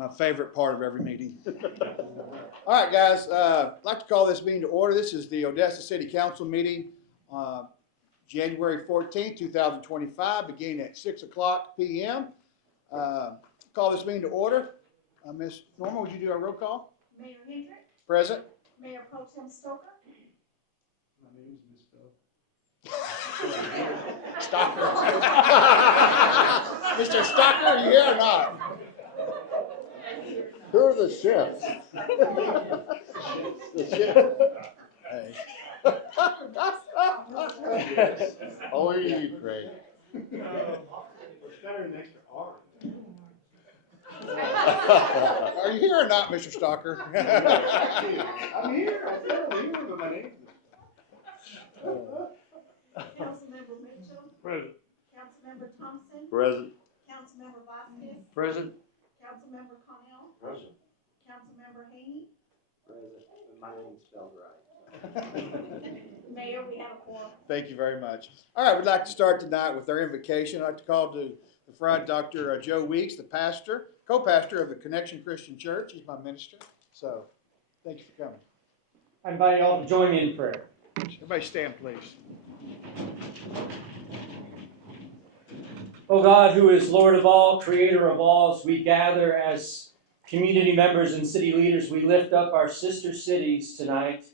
My favorite part of every meeting. All right, guys, I'd like to call this meeting to order. This is the Odessa City Council meeting, January 14th, 2025, beginning at 6 o'clock p.m. Call this meeting to order. Ms. Norma, would you do our roll call? Mayor Hendrick. Present. Mayor Pro Tem Stoker. My name is misspelled. Stocker. Mr. Stocker, are you here or not? Who are the chefs? The chef. Hey. Only you, Craig. It's better than extra R. Are you here or not, Mr. Stocker? I'm here. I said I'm here, but my name's Councilmember Mitchell. Present. Councilmember Thompson. Present. Councilmember Vasquez. Present. Councilmember Connell. Present. Councilmember Haney. Present. My name's spelled right. Mayor, we have a quorum. Thank you very much. All right, we'd like to start tonight with our invocation. I'd like to call to the front Dr. Joe Weeks, the pastor, co-pastor of the Connection Christian Church. He's my minister. So, thank you for coming. I invite you all to join me in prayer. Everybody stand, please. O God, who is Lord of all, creator of all, as we gather as community members and city leaders, we lift up our sister cities tonight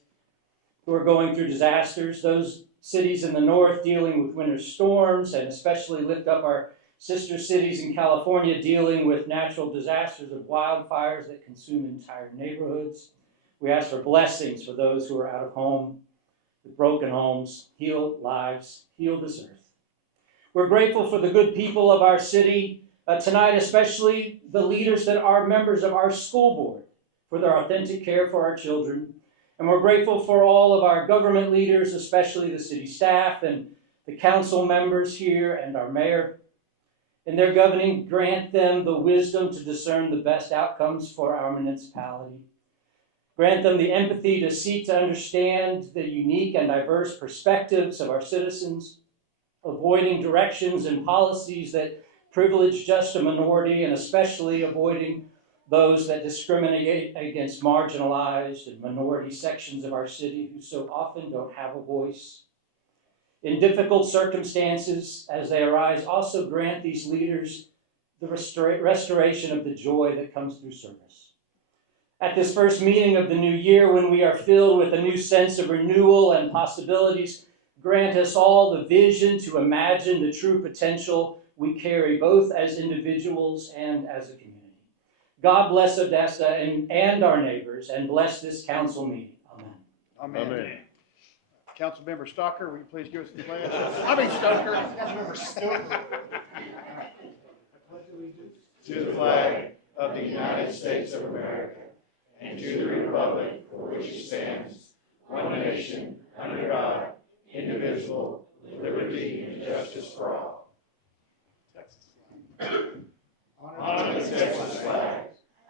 who are going through disasters, those cities in the north dealing with winter storms, and especially lift up our sister cities in California dealing with natural disasters of wildfires that consume entire neighborhoods. We ask for blessings for those who are out of home, with broken homes, heal lives, heal this earth. We're grateful for the good people of our city tonight, especially the leaders that are members of our school board, for their authentic care for our children. And we're grateful for all of our government leaders, especially the city staff and the council members here and our mayor. In their governing, grant them the wisdom to discern the best outcomes for our municipality. Grant them the empathy to seek to understand the unique and diverse perspectives of our citizens, avoiding directions and policies that privilege just a minority, and especially avoiding those that discriminate against marginalized and minority sections of our city who so often don't have a voice. In difficult circumstances as they arise, also grant these leaders the restoration of the joy that comes through service. At this first meeting of the new year, when we are filled with a new sense of renewal and possibilities, grant us all the vision to imagine the true potential we carry both as individuals and as a community. God bless Odessa and our neighbors, and bless this council meeting. Amen. Amen. Amen. Councilmember Stocker, will you please give us the pledge? I mean Stoker. Councilmember Stoker. To the flag of the United States of America and to the republic for which it stands, one nation, under God, indivisible, with liberty and justice for all. Honor the Texas flag.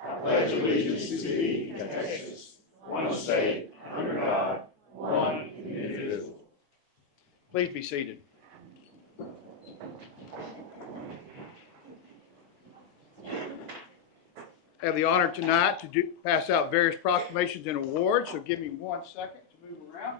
I pledge allegiance to thee, Texas, one state, under God, one indivisible. Please be seated. I have the honor tonight to pass out various proclamations and awards, so give me 1 second to move around.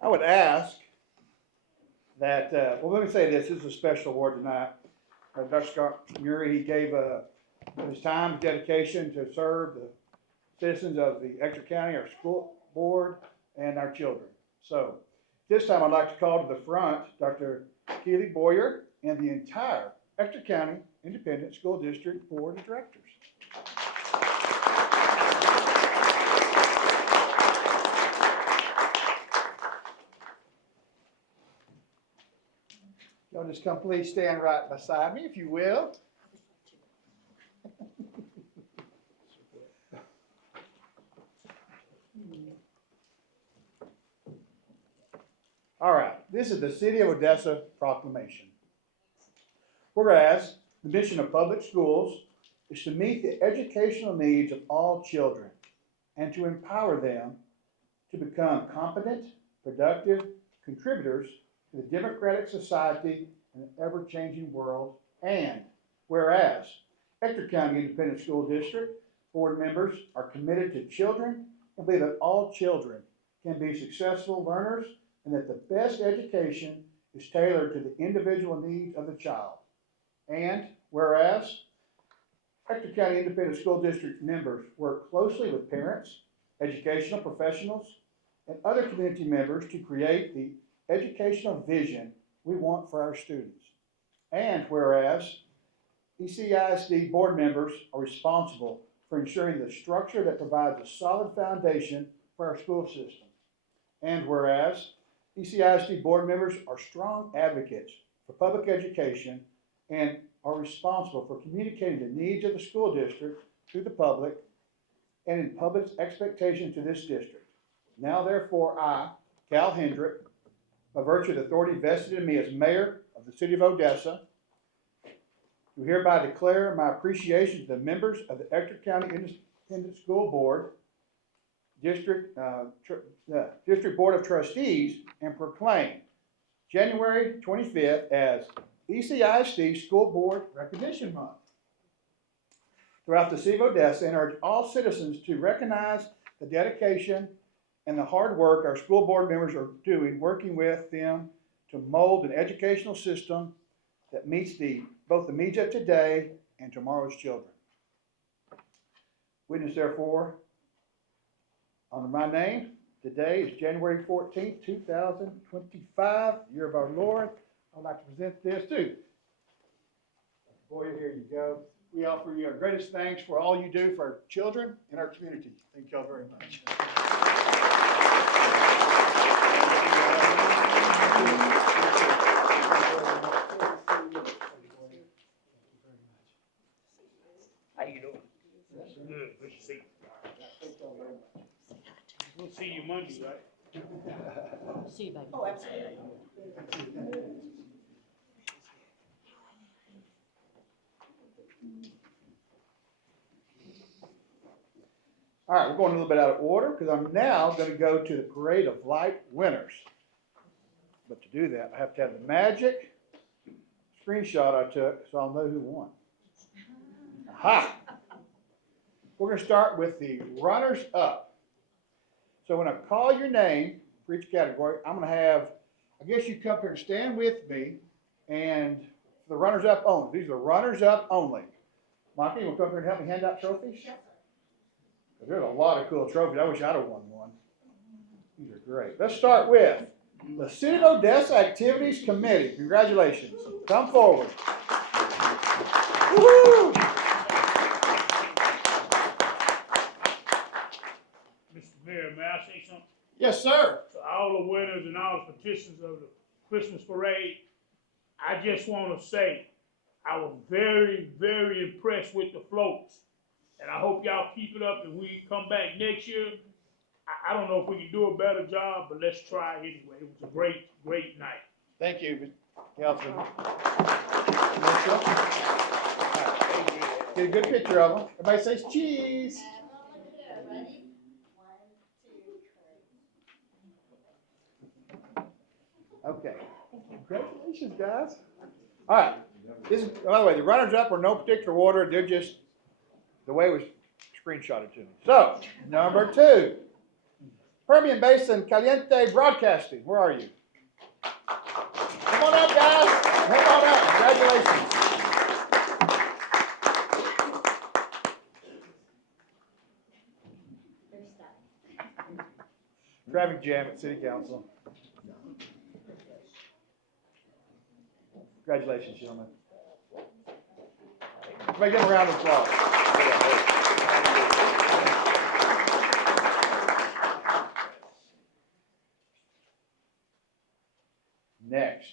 I would ask that, well, let me say this is a special award tonight. Dr. Scott Murray, he gave his time, his dedication to serve the citizens of the Exeter County, our school board, and our children. So this time I'd like to call to the front Dr. Keely Boyer and the entire Exeter County Independent School District Board of Directors. Y'all just come please stand right beside me, if you will. All right, this is the City of Odessa proclamation. Whereas the mission of public schools is to meet the educational needs of all children and to empower them to become competent, productive contributors to the democratic society in an ever-changing world. And whereas Ector County Independent School District board members are committed to children and believe that all children can be successful learners and that the best education is tailored to the individual needs of the child. And whereas Ector County Independent School District members work closely with parents, educational professionals, and other community members to create the educational vision we want for our students. And whereas ECISD board members are responsible for ensuring the structure that provides a solid foundation for our school system. And whereas ECISD board members are strong advocates for public education and are responsible for communicating the needs of the school district to the public and in public's expectation to this district. Now therefore I, Cal Hendrick, by virtue of the authority vested in me as mayor of the city of Odessa, do hereby declare my appreciation to the members of the Ector County Independent School Board, District Board of Trustees, and proclaim January 25th as ECISD School Board Recognition Month throughout the city of Odessa, and urge all citizens to recognize the dedication and the hard work our school board members are doing, working with them to mold an educational system that meets both the needs of today and tomorrow's children. Witness, therefore, under my name, today is January 14th, 2025, year of our Lord. I'd like to present this too. Boy, here you go. We offer you our greatest thanks for all you do for our children and our community. Thank y'all very much. How you doing? Good, good to see you. We'll see you Monday, right? See you, baby. Oh, absolutely. All right, we're going a little bit out of order because I'm now going to go to the Parade of Light winners. But to do that, I have to have the magic screenshot I took so I'll know who won. Aha! We're going to start with the runners up. So when I call your name for each category, I'm going to have, I guess you come here and stand with me, and the runners up only. These are runners up only. Monica, you want to come here and help me hand out trophies? Yes, sir. There's a lot of cool trophies. I wish I'd have won one. These are great. Let's start with the City of Odessa Activities Committee. Congratulations. Come forward. Woo-hoo! Mr. Mayor, may I say something? Yes, sir. To all the winners and all the participants of the Christmas parade, I just want to say I was very, very impressed with the floats. And I hope y'all keep it up and we come back next year. I don't know if we can do a better job, but let's try anyway. It was a great, great night. Thank you, Councilman. Get a good picture of them. Everybody says cheese. Okay. Congratulations, guys. All right. This is, by the way, the runners up are no particular order. They're just the way it was screenshotted to me. So, number 2, Permian Basin Caliente Broadcasting. Where are you? Come on up, guys. Come on up. Congratulations. Traffic jam at City Council. Congratulations, gentlemen. Make them a round of applause. Next,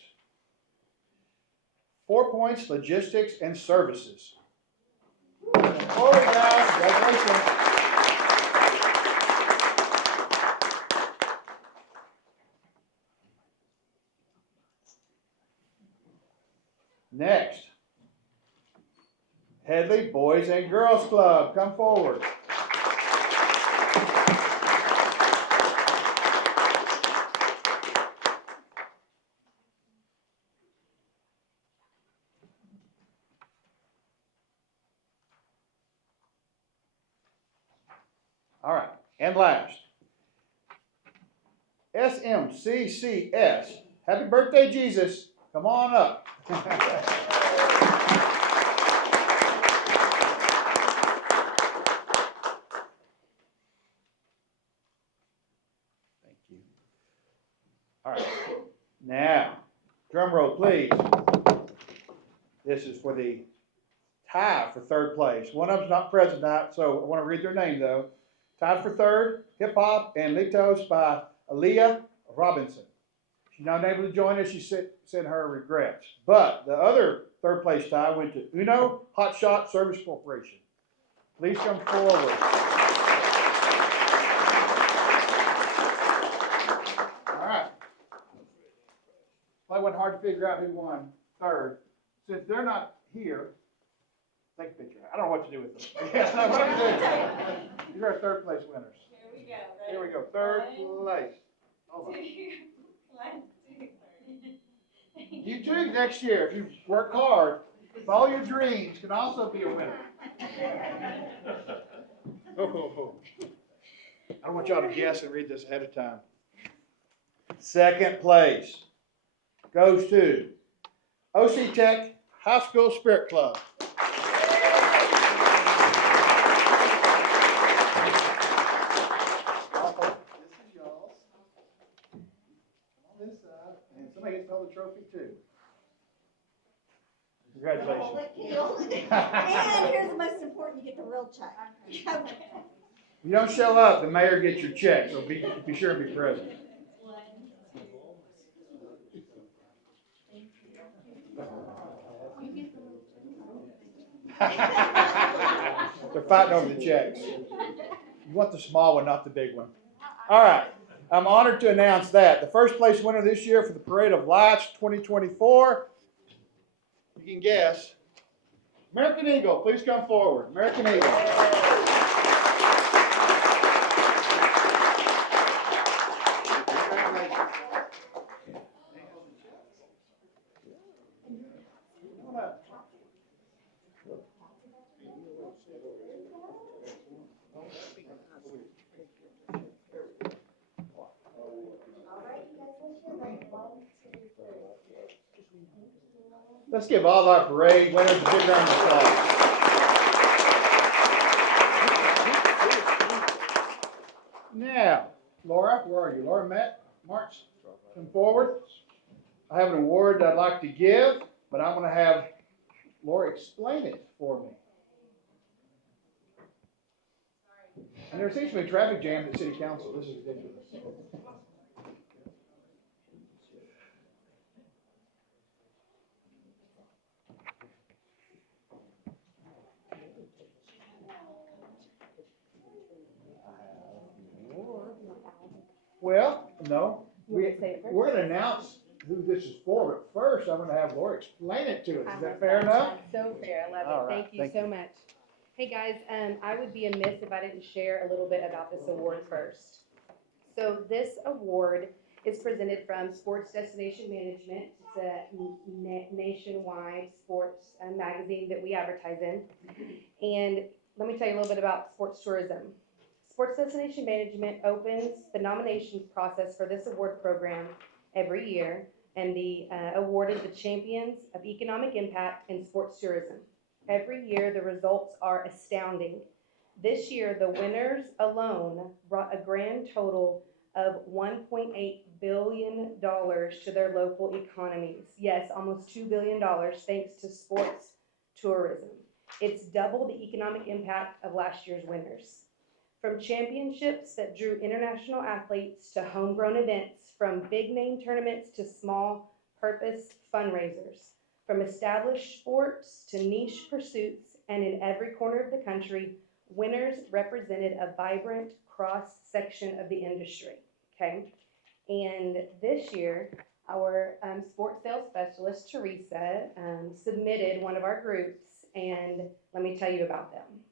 4 Points Logistics and Services. Forward, guys. Congratulations. Next, Headley Boys and Girls Club. Come forward. All right, and last, SMCCS. Happy birthday, Jesus. Come on up. Thank you. All right, now, drum roll, please. This is for the tie for third place. One of them's not present tonight, so I want to read their name though. Tied for third, Hip Hop and Litos by Aaliyah Robinson. She's not able to join us. She said her regrets. But the other third place tie went to Uno Hot Shot Service Corporation. Please come forward. All right. Probably wasn't hard to figure out who won third. Since they're not here, take a picture. I don't know what to do with them. Yes, no, what do you do? These are our third place winners. Here we go. Ready? Here we go. Third place. Hold on. 1, 2, 3. You too, next year, if you work hard, follow your dreams, can also be a winner. I don't want y'all to guess and read this ahead of time. Second place goes to OC Tech High School Spirit Club. This is y'all's. On this side, and somebody gets to hold the trophy too. Congratulations. And here's the most important, you get the real check. If you don't show up, the mayor gets your check, so be sure and be present. They're fighting over the checks. You want the small one, not the big one. All right. I'm honored to announce that the first place winner this year for the Parade of Lights 2024, you can guess, American Eagle. Please come forward. American Eagle. Let's give all our parade winners a big round of applause. Now, Laura, where are you? Laura March, come forward. I have an award that I'd like to give, but I'm going to have Laura explain it for me. And there seems to be a traffic jam at City Council. This is ridiculous. Well, no. We're going to announce who this is for, but first I'm going to have Laura explain it to us. Is that fair enough? So fair, I love All it. right, Thank you thank so you. much. Hey guys, I would be amiss if I didn't share a little bit about this award first. So this award is presented from Sports Destination Management. It's a nationwide sports magazine that we advertise in. And let me tell you a little bit about sports tourism. Sports Destination Management opens the nominations process for this award program every year, and the award is the Champions of Economic Impact in Sports Tourism. Every year, the results are astounding. This year, the winners alone brought a grand total of $1.8 billion to their local economies. Yes, almost $2 billion thanks to sports tourism. It's double the economic impact of last year's winners. From championships that drew international athletes to homegrown events, from big name tournaments to small purpose fundraisers, from established sports to niche pursuits, and in every corner of the country, winners represented a vibrant cross-section of the industry, okay? And this year, our sports sales specialist, Teresa, submitted one of our groups, and let me tell you about them.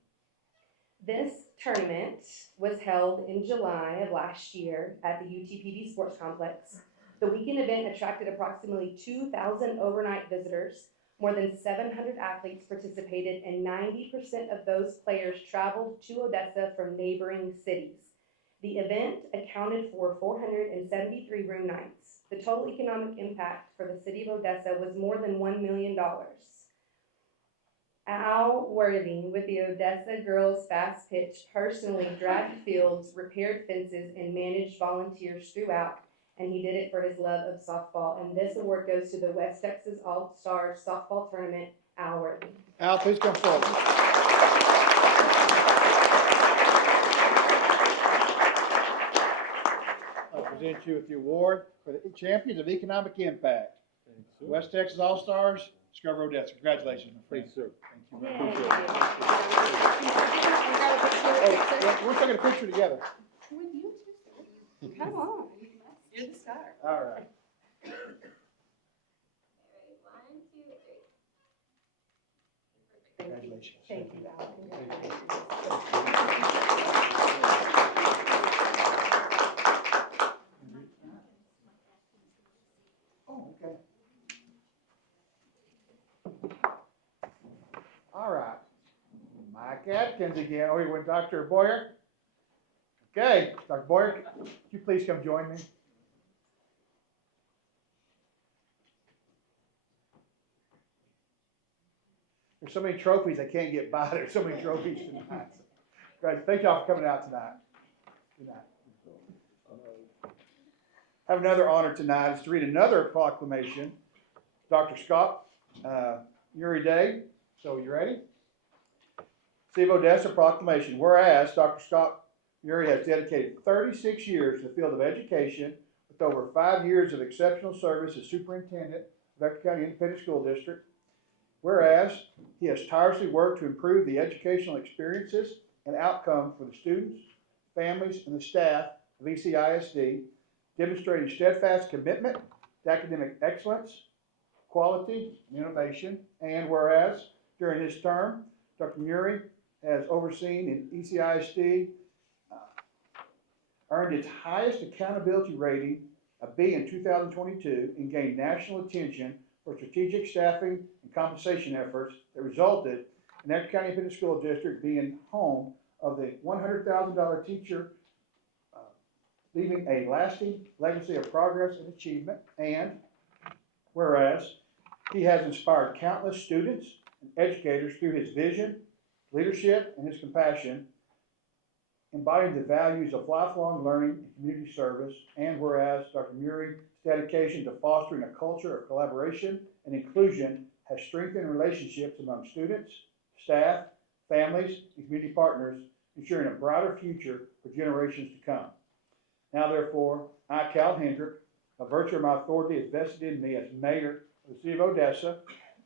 This tournament was held in July of last year at the UTPB Sports Complex. The weekend event attracted approximately 2,000 overnight visitors. More than 700 athletes participated, and 90% of those players traveled to Odessa from neighboring cities. The event accounted for 473 room nights. The total economic impact for the city of Odessa was more than $1 million. Al Worthy with the Odessa Girls Fast Pitch personally dragged fields, repaired fences, and managed volunteers throughout, and he did it for his love of softball. And this award goes to the West Texas All-Stars Softball Tournament, Al Worthy. Al, please come forward. I present you with the award for the Champions of Economic Impact. West Texas All-Stars, Discover Odessa. Congratulations, my friend. Thanks, sir. Thank you Yay. very much. Oh, we're taking a picture together. Come on. You're the star. All right. Okay, ready? 1, 2, 3. Congratulations. Thank you, Al. Oh, okay. All right. Mike Atkins again. Oh, you went Dr. Boyer? Okay, Dr. Boyer, could you please come join me? There's so many trophies I can't get by. There's so many trophies tonight. Guys, thank y'all for coming out tonight. Good night. I have another honor tonight is to read another proclamation. Dr. Scott Uri Day. So you ready? City of Odessa proclamation. Whereas Dr. Scott Uri has dedicated 36 years to the field of education with over 5 years of exceptional service as superintendent of Ector County Independent School District. Whereas he has tirelessly worked to improve the educational experiences and outcome for the students, families, and the staff of ECISD, demonstrating steadfast commitment to academic excellence, quality, and innovation. And whereas during his term, Dr. Muri has overseen in ECISD, earned its highest accountability rating, a B in 2022, and gained national attention for strategic staffing and compensation efforts that resulted in Ector County Independent School District being home of the $100,000 teacher, leaving a lasting legacy of progress and achievement. And whereas he has inspired countless students and educators through his vision, leadership, and his compassion, embodying the values of lifelong learning and community service. And whereas Dr. Muri's dedication to fostering a culture of collaboration and inclusion has strengthened relationships among students, staff, families, and community partners, ensuring a brighter future for generations to come. Now therefore, I, Cal Hendrick, by virtue of my authority as vested in me as mayor of the city of Odessa,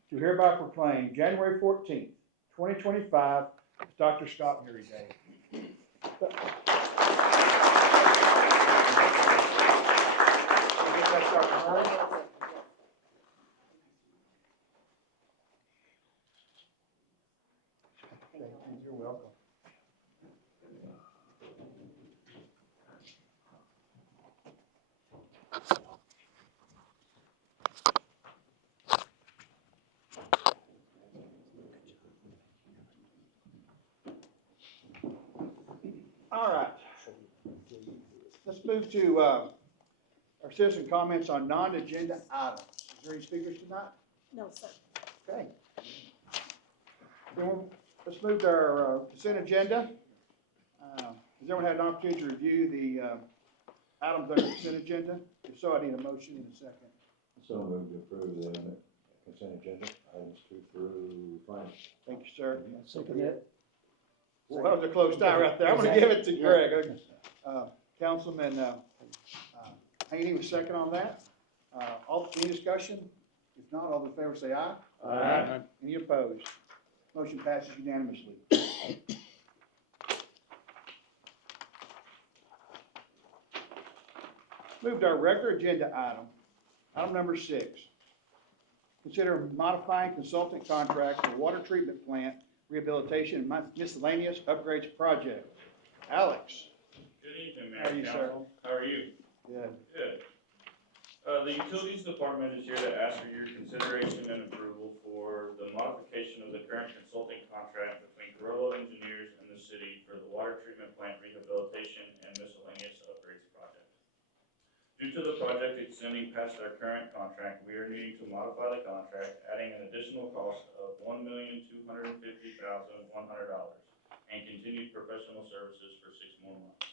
do hereby proclaim January 14th, 2025 as Dr. Scott Muri Day. You're welcome. All right. Let's move to our citizen comments on non-agenda items. Is there any speakers tonight? No, sir. Okay. Then let's move to our consent agenda. Has everyone had an opportunity to review the items on the consent agenda? If so, I need a motion in a second. So moved to approve the consent agenda, items 2 through 5. Thank you, sir. Second it. Well, that was a close tie right there. I'm gonna give it to Greg. Councilman Haney was second on that. Any discussion? If not, all in favor say aye. Aye. Any opposed? Motion passes unanimously. Move to our regular agenda item, item number 6. consider modifying consultant contract for water treatment plant rehabilitation and miscellaneous upgrades project. Alex? Good evening, How are Mayor you, and sir? Council. How are you? Good. Good. The Utilities Department is here to ask for your consideration and approval for the modification of the current consulting contract between Carollo Engineers and the city for the water treatment plant rehabilitation and miscellaneous upgrades project. Due to the project extending past our current contract, we are needing to modify the contract, adding an additional cost of $1,250,100 and continued professional services for 6 more months.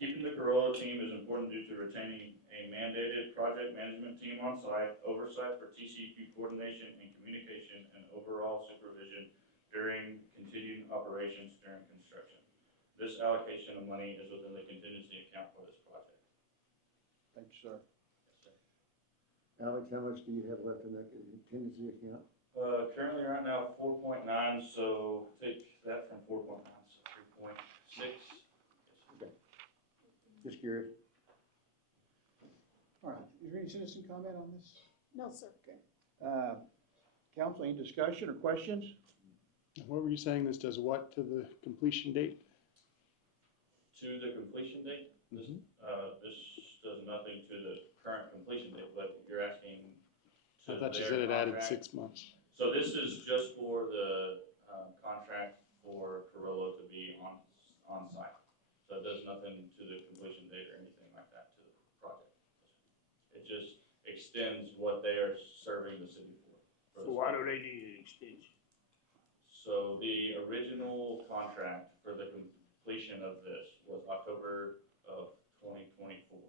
Keeping the Carollo team is important due to retaining a mandated project management team on site, oversight for TCEQ coordination and communication, and overall supervision during continued operations during construction. This allocation of money is within the contingency account for this project. Thank you, sir. Yes, sir. Alex, how much do you have left in that contingency account? Currently right now, 4.9, so take that from 4.9, so 3.6. Just curious. All right, is there any citizen comment on this? No, sir. Okay. Council, any discussion or questions? What were you saying, this does what to the completion date? To the completion date, this does nothing to the current completion date, but you're asking to I thought you their said it added contract. 6 months. So this is just for the contract for Carollo to be on site. So it does nothing to the completion date or anything like that to the project. It just extends what they are serving the city for. So why do they need an extension? So the original contract for the completion of this was October of 2024.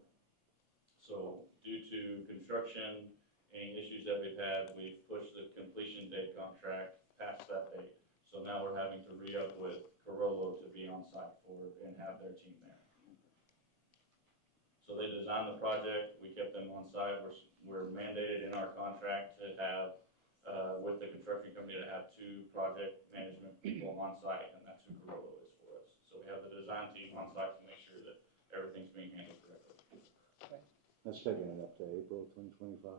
So due to construction, any issues that we've had, we've pushed the completion date contract past that date. So now we're having to re-up with Carollo to be on site for and have their team there. So they designed the project, we kept them on site, we're mandated in our contract to have, with the construction company, to have 2 project management people on site, and that's who Carollo is for us. So we have the design team on site to make sure that everything's being handled correctly. That's taking it up to April 2025.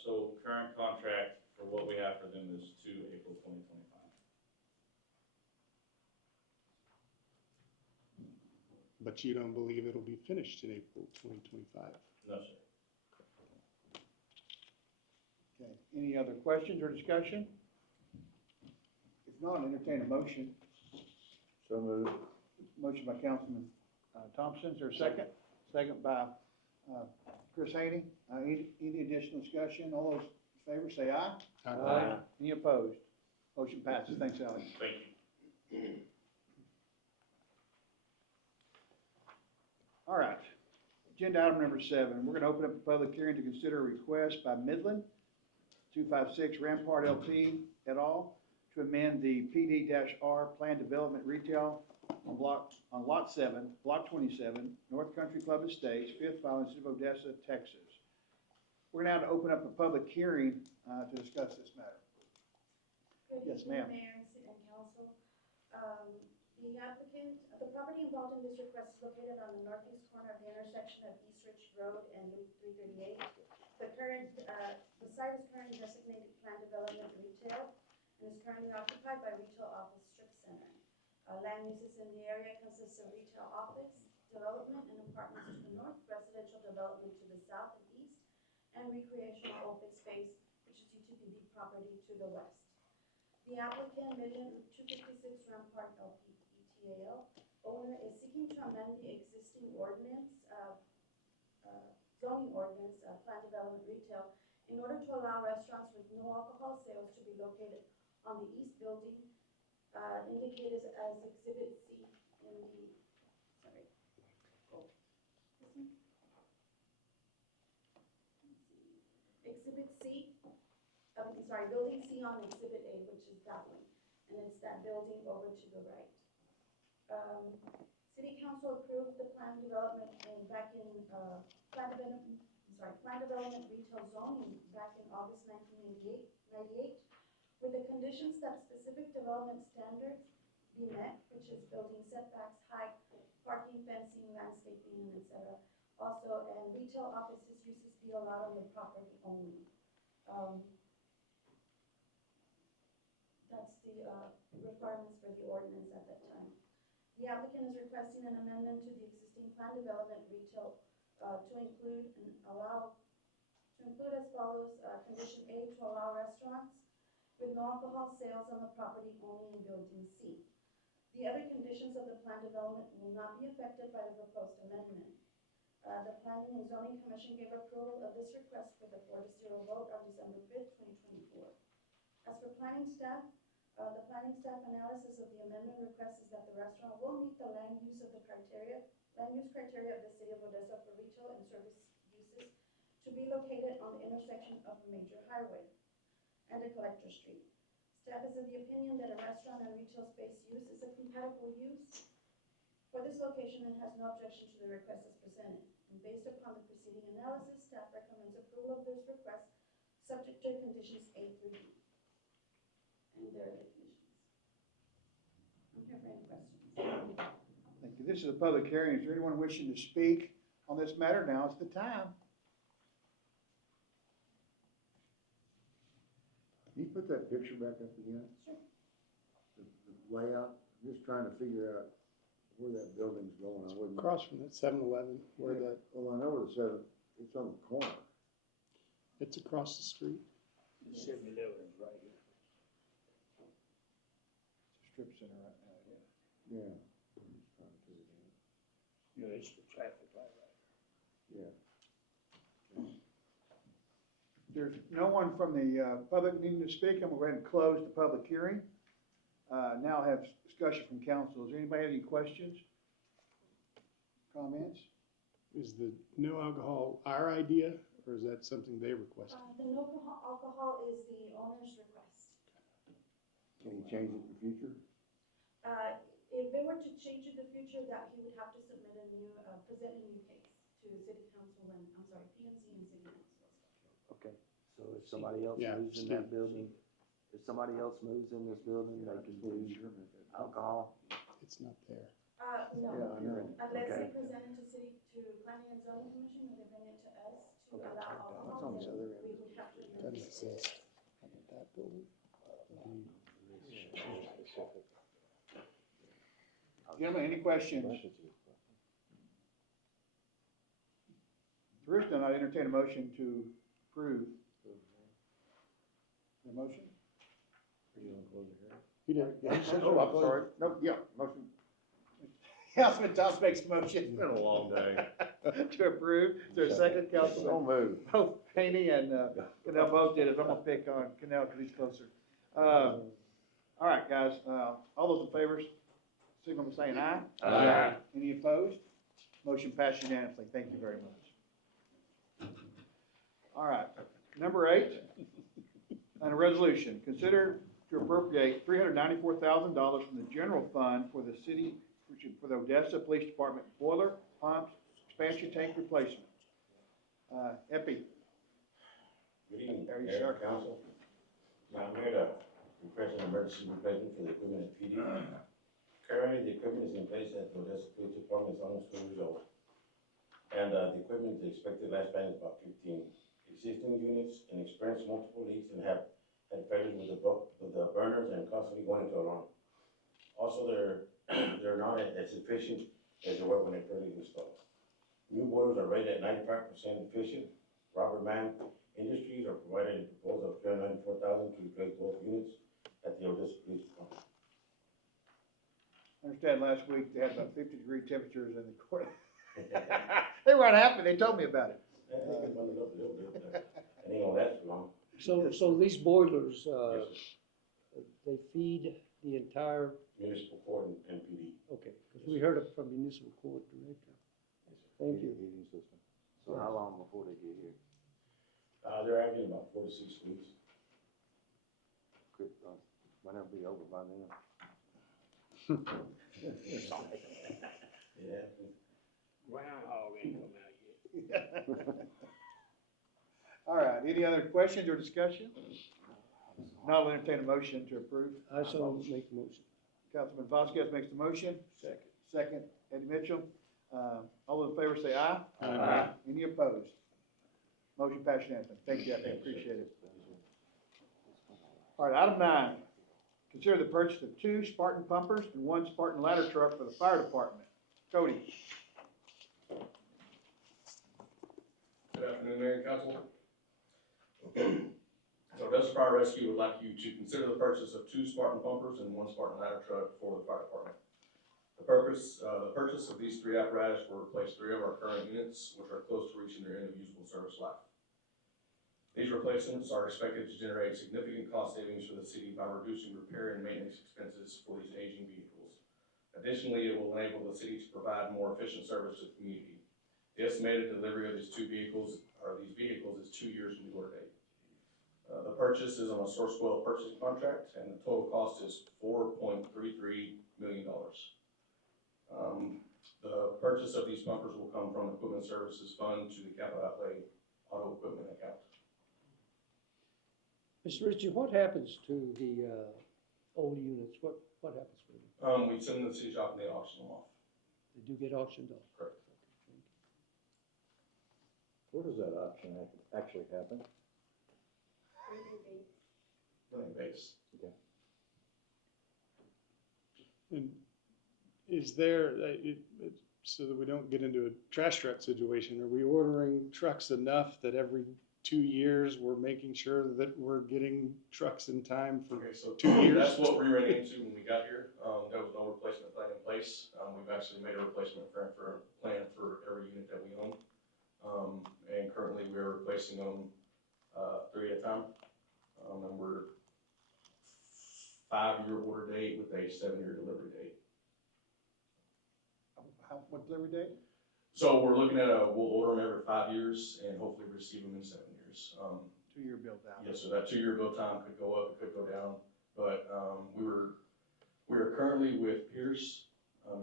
So current contract for what we have for them is to April 2025. But you don't believe it'll be finished in April 2025? No, sir. Okay, any other questions or discussion? If not, entertain a motion. So moved. Motion by Councilman Thompson, is there a second? Second by Chris Haney. Any additional discussion? All those in favor say aye. Aye. Any opposed? Motion passes. Thanks, Alex. Thank you. All right. Agenda item number 7. We're going to open up a public hearing to consider a request by Midland 256 Rampart LP et al. To amend the PD-R Plan Development Retail on Lot 7, Block 27, North Country Club Estates, 5th File in the City of Odessa, Texas. We're now to open up a public hearing to discuss this matter. Good Yes, evening, ma'am. Mayor and City Council. The applicant, the property involved in this request is located on the northeast corner of the intersection of East Ridge Road and Loop 338. The site is currently designated planned development retail and is currently occupied by retail office strip center. Land uses in the area consists of retail office development and apartments to the north, residential development to the south and east, and recreational open space, which is UTPB property, to the west. The applicant, Midland 256 Rampart LP ETAL, owner, is seeking to amend the existing ordinance, zoning ordinance, plan development retail, in order to allow restaurants with no alcohol sales to be located on the east building, indicated as Exhibit C in the, sorry, Exhibit C, Building C on Exhibit A, which is that one, and it's that building over to the right. City Council approved the plan development plan development retail zoning back in August 1998, with the conditions that specific development standards be met, which is building setbacks, height, parking, fencing, landscaping, etc., Also, and retail offices uses be allowed on the property only. That's the requirements for the ordinance at that time. The applicant is requesting an amendment to the existing plan development retail to include as follows, condition A, to allow restaurants with no alcohol sales on the property only in building C. The other conditions of the plan development will not be affected by the proposed amendment. The Planning and Zoning Commission gave approval of this request with a 4-0 vote on December 5th, 2024. As for planning staff, the planning staff analysis of the amendment request is that the restaurant will meet the land use criteria of the City of Odessa for retail and service uses to be located on the intersection of a major highway and a collector street. Staff is of the opinion that a restaurant and retail space use is a compatible use for this location and has no objection to the request as presented. And based upon the preceding analysis, staff recommends approval of this request subject to conditions A through D. And there are the conditions. I'm here for any questions. Thank you. This is a public hearing. Is there anyone wishing to speak on this matter? Now is the time. Can you put that picture back up again? Sure. The layout, I'm just trying to figure out where that building's going. I wouldn't, Across from that 7-Eleven, where the, well, I know where the it's on the corner. it's across the street. 7-Eleven is right here. Strip center right now, yeah. Yeah. I'm just trying to figure it out. Yeah, it's the traffic light right Yeah. There's no one from the public needing to speak. I'm going to go ahead and close the public hearing. Now have discussion from council. Does anybody have any questions? Comments? Is the no alcohol our idea, or is that something they requested? The no alcohol is the owner's request. Can you change it in the future? If they were to change in the future, that he would have to submit a new, present a new case to city council and, I'm sorry, PNC and city council. Okay, so if somebody else Yeah, moves in that building, if somebody else moves in this building, they can use alcohol? It's not there. No, Yeah, I know. unless Okay. they present it to planning and zoning commission, or they bring it to us to Okay. allow What's alcohol, on this other then end? we would have to. Doesn't exist. That building. Gentlemen, any questions? If there is none, I entertain a motion to approve. The motion? He did. Oh, I'm sorry. No, yeah, motion. Councilman Thomas makes a motion. It's been a long day. To approve. Is there a second, So Councilman? moved. Both Haney and Canal both did it. I'm gonna pick on Canal because he's closer. All right, guys, all those in favor, signal by saying aye. Aye. Any opposed? Motion passed unanimously. Thank you very much. All right, number 8, on a resolution, consider to appropriate $394,000 from the general fund for the city, for the Odessa Police Department boiler, pumps, expansion tank replacement. Epi. Good evening, There you Mayor, are. Council. Now, I'm here to request an emergency replacement for the equipment at PD. Currently, the equipment is in place at the Odessa Police Department, it's almost 2 years old. And the equipment, the expected lifespan is about 15. Existing units and experienced multiple leaks and have had failures with the burners and constantly going into alarm. Also, they're not as efficient as they were when they first installed. New boilers are rated at 95% efficient. Robert Mann Industries are providing a proposal of $394,000 to replace both units at the Odessa Police Department. I understand last week they had about 50-degree temperatures in the court. They were unhappy. They told me about it. I think it's running up a little bit, but it ain't gonna last long. So these boilers, Yes, they feed the entire, Municipal court and PD. okay, because we heard it from municipal court director. Thank you. Heating system. So how long before they get here? They're averaging about 4 to 6 weeks. Could, might not be over by then. Yeah. Groundhog ain't come out yet. All right, any other questions or discussion? Now I'll entertain a motion to approve. I so make the motion. Councilman Vasquez makes the motion. Second, Eddie Mitchell. All those in favor say aye. Aye. Any opposed? Motion passed unanimously. Thank you, I appreciate it. All right, item 9, consider the purchase of 2 Spartan pumpers and 1 Spartan ladder truck for the fire department. Cody? Good afternoon, Mayor and Council. So Desert Fire Rescue would like you to consider the purchase of 2 Spartan pumpers and 1 Spartan ladder truck for the fire department. The purchase of these 3 apparatus will replace 3 of our current units, which are close to reaching their end of usable service life. These replacements are expected to generate significant cost savings for the city by reducing repair and maintenance expenses for these aging vehicles. Additionally, it will enable the city to provide more efficient service to the community. The estimated delivery of these vehicles is 2 years from the order date. The purchase is on a Sourcewell purchasing contract, and the total cost is $4.33 million. The purchase of these pumpers will come from Equipment Services Fund to the Capital Outlay Auto Equipment account. Mr. Ritchie, what happens to the old units? What happens with them? We send them to the city shop and they auction them off. They do get auctioned off? Correct. Where does that auction actually happen? Billing base. Okay. And is there, so that we don't get into a trash truck situation, are we ordering trucks enough that every 2 years we're making sure that we're getting trucks in time for Okay, so 2 years? that's what we ran into when we got here. There was no replacement plan in place. We've actually made a replacement plan for every unit that we own. And currently we're replacing them 3 at a time. And we're 5-year order date with a 7-year delivery date. What delivery date? So we're looking at we'll order them every 5 years and hopefully receive them in 7 years. 2-year build out. Yes, so that 2-year build time could go up, it could go down, but, we were currently with Pierce.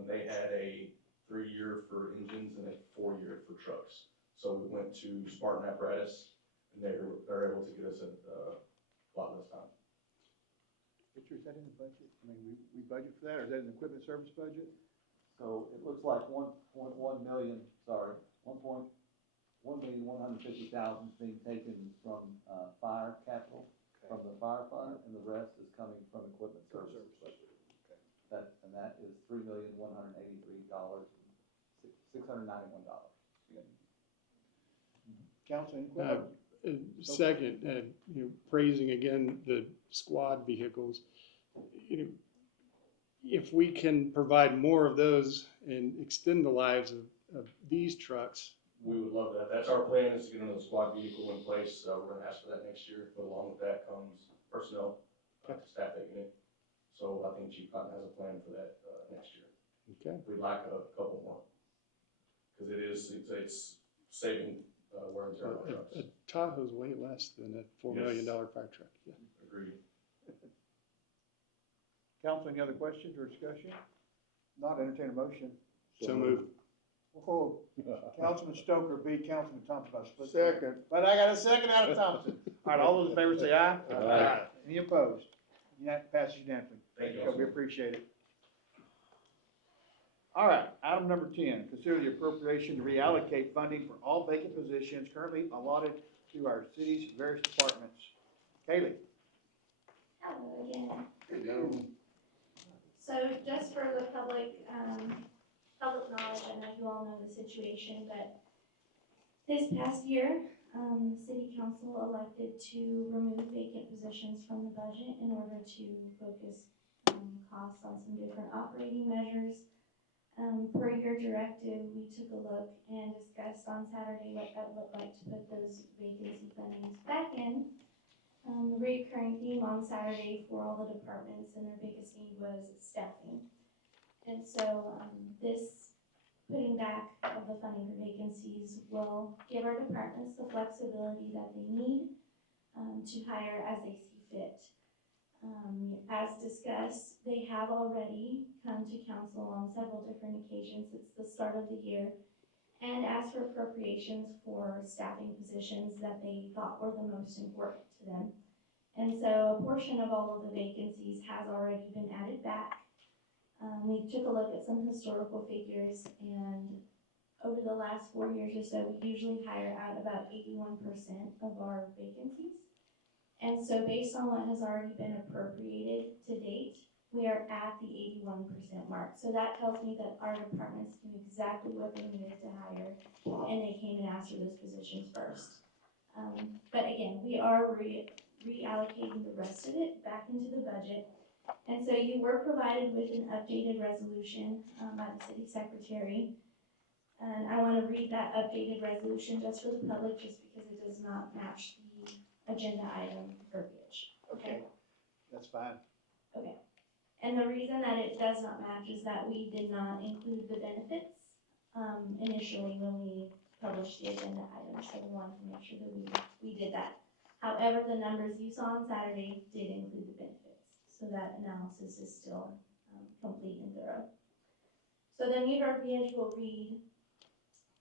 They had a 3-year for engines and a 4-year for trucks. So we went to Spartan Apparatus and they're able to get us a lot less time. Richard, is that in the budget? I mean, we budget for that, or is that in the equipment service budget? So it looks like 1.1 million, sorry, 1.1 million, 150,000 is being taken from, fire capital, from the fire fund, and the rest is coming from equipment services. And that is $3,183,691. Council, any questions? Second, praising again the squad vehicles. If we can provide more of those and extend the lives of these trucks. We would love that. That's our plan, is to get another squad vehicle in place. We're gonna ask for that next year, but along with that comes personnel to staff that unit. So I think Chief Cotton has a plan for that, next year. Okay. We'd like a couple more. Cause it's saving, wear and tear on our trucks. A Tahoe's way less than a $4 million fire truck. Yeah. Agreed. Council, any other questions or discussion? Not entertain a motion. So moved. Oh, Councilman Stoker beat Councilman Thompson by a split. Second. But I got a second out of Thompson. All right, all those in favor say aye. Aye. Any opposed? Passes unanimously. Thank you. We appreciate it. All right, item number 10, consider the appropriation to reallocate funding for all vacant positions currently allotted to our city's various departments. Kaylee. Hello again. Hello. So just for the public knowledge, I know you all know the situation, but this past year, City Council elected to remove vacant positions from the budget in order to focus costs on some different operating measures. Per your directive, we took a look and discussed on Saturday what that looked like to put those vacancy fundings back in. The recurring theme on Saturday for all the departments and their biggest need was staffing. And so this putting back of the funding for vacancies will give our departments the flexibility that they need to hire as they see fit. As discussed, they have already come to council on several different occasions. It's the start of the year, and asked for appropriations for staffing positions that they thought were the most important to them. And so a portion of all of the vacancies has already been added back. We took a look at some historical figures, and over the last 4 years or so, we usually hire out about 81% of our vacancies. And so based on what has already been appropriated to date, we are at the 81% mark. So that tells me that our departments knew exactly what they needed to hire, and they came and asked for those positions first. But again, we are reallocating the rest of it back into the budget. And so you were provided with an updated resolution by the city secretary. And I want to read that updated resolution just for the public, just because it does not match the agenda item verbiage. Okay, that's fine. Okay. And the reason that it does not match is that we did not include the benefits initially when we published the agenda item, so we wanted to make sure that we did that. However, the numbers you saw on Saturday did include the benefits, so that analysis is still complete and thorough. So the new verbiage will read,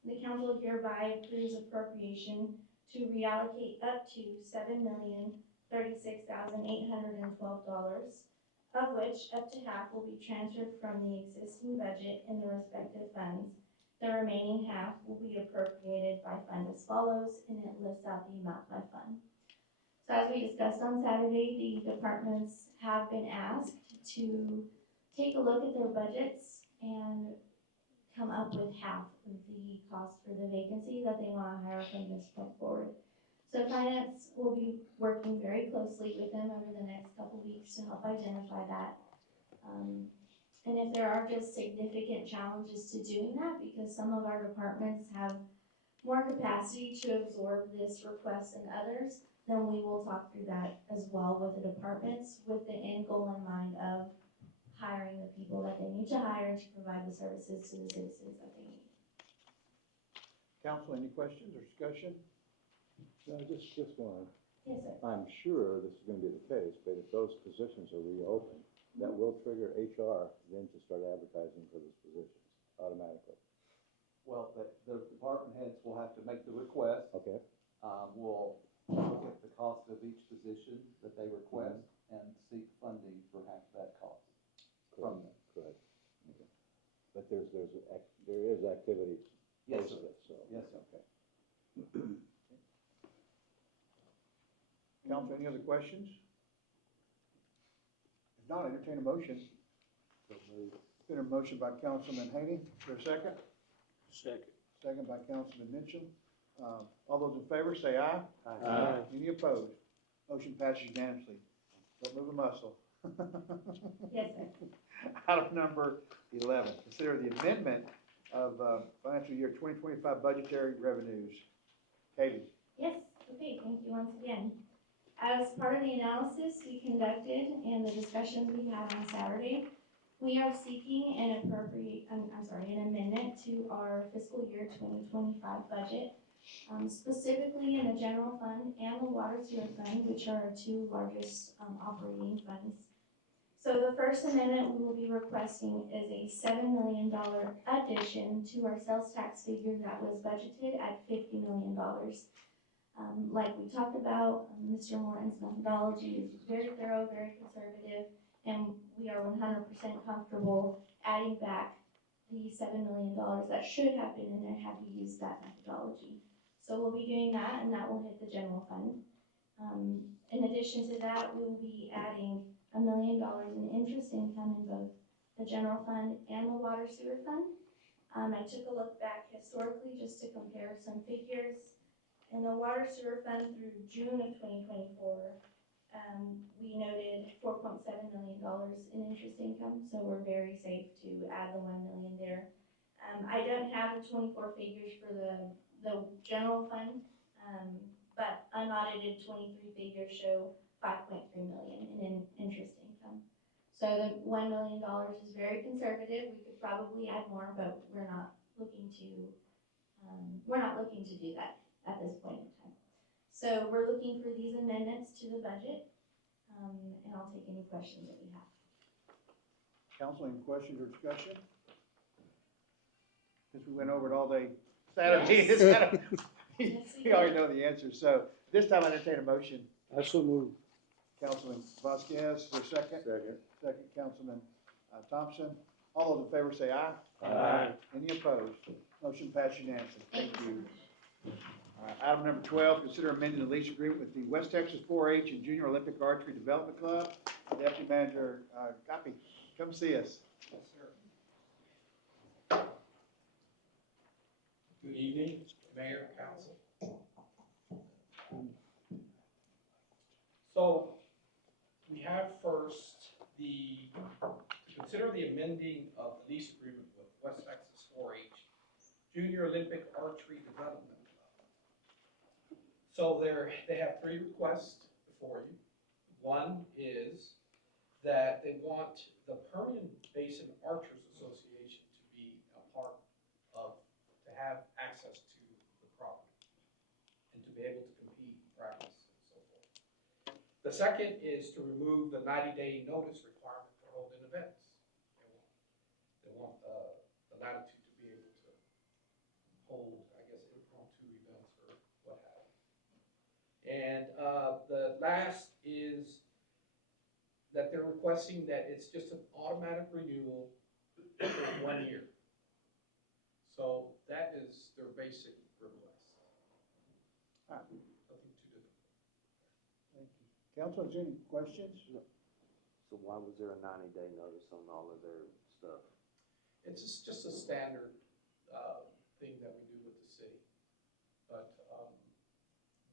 the council hereby approves appropriation to reallocate up to $7,036,812, of which up to half will be transferred from the existing budget in the respective funds. The remaining half will be appropriated by fund as follows, and it lists out the amount by fund. So as we discussed on Saturday, the departments have been asked to take a look at their budgets and come up with half of the cost for the vacancy that they want to hire from this point forward. So finance will be working very closely with them over the next couple weeks to help identify that. And if there are just significant challenges to doing that, because some of our departments have more capacity to absorb this request than others, then we will talk through that as well with the departments, with the end goal in mind of hiring the people that they need to hire to provide the services to the citizens that they need. Council, any questions or discussion? No, just one. Yes, sir. I'm sure this is gonna be the case, but if those positions are reopened, that will trigger HR then to start advertising for those positions automatically. Well, the department heads will have to make the request. Okay. We'll look at the cost of each position that they request and seek funding for half that cost from them. Correct. Okay. But there is activity Yes, post sir. this, so. Yes, sir. Okay. Council, any other questions? If not, entertain a motion. Been a motion by Councilman Haney, for a second? Second. Second by Councilman Mitchell. All those in favor say aye. Aye. Any opposed? Motion passes unanimously. Don't move a muscle. Yes, sir. Item number 11, consider the amendment of financial year 2025 budgetary revenues. Kaylee. Yes, okay, thank you once again. As part of the analysis we conducted and the discussions we had on Saturday, we are seeking an an amendment to our fiscal year 2025 budget, specifically in the general fund and the water sewer fund, which are our two largest operating funds. So the first amendment we will be requesting is a $7 million addition to our sales tax figure that was budgeted at $50 million. Like we talked about, Mr. Morton's methodology is very thorough, very conservative, and we are 100% comfortable adding back the $7 million that should have been in there had we used that methodology. So we'll be doing that, and that will hit the general fund. In addition to that, we will be adding $1 million in interest income in both the general fund and the water sewer fund. I took a look back historically just to compare some figures. In the water sewer fund through June of 2024, we noted $4.7 million in interest income, so we're very safe to add the $1 million there. I don't have the 24 figures for the general fund, but unaudited 23 figures show $5.3 million in interest income. So the $1 million is very conservative. We could probably add more, but we're not looking to do that at this point in time. So we're looking for these amendments to the budget, and I'll take any questions that we have. Council, any questions or discussion? Since we went over it all day Saturday, Yes. you already know the answer. So this time I entertain a motion. I so moved. Councilman Vasquez, for a second. Second, Councilman Thompson. All those in favor say aye. Aye. Any opposed? Motion passed unanimously. Thank you. All right, item number 12, consider amending the lease agreement with the West Texas 4-H and Junior Olympic Archery Development Club. Deputy Manager, Copy, come see us. Yes, sir. Good evening, Mayor, Council. So, we have first to consider the amending of the lease agreement with West Texas 4-H Junior Olympic Archery Development Club. So they have 3 requests before you. One is that they want the Permian Basin Archers Association to be a part of, to have access to the property and to be able to compete, practice, and so forth. The second is to remove the 90-day notice requirement for holding events. They want the latitude to be able to hold, I guess, impromptu events or what have you. And the last is that they're requesting that it's just an automatic renewal for 1 year. So that is their basic request. Nothing too difficult. Thank you. Council, is there any questions? So why was there a 90-day notice on all of their stuff? It's just a standard thing that we do with the city. But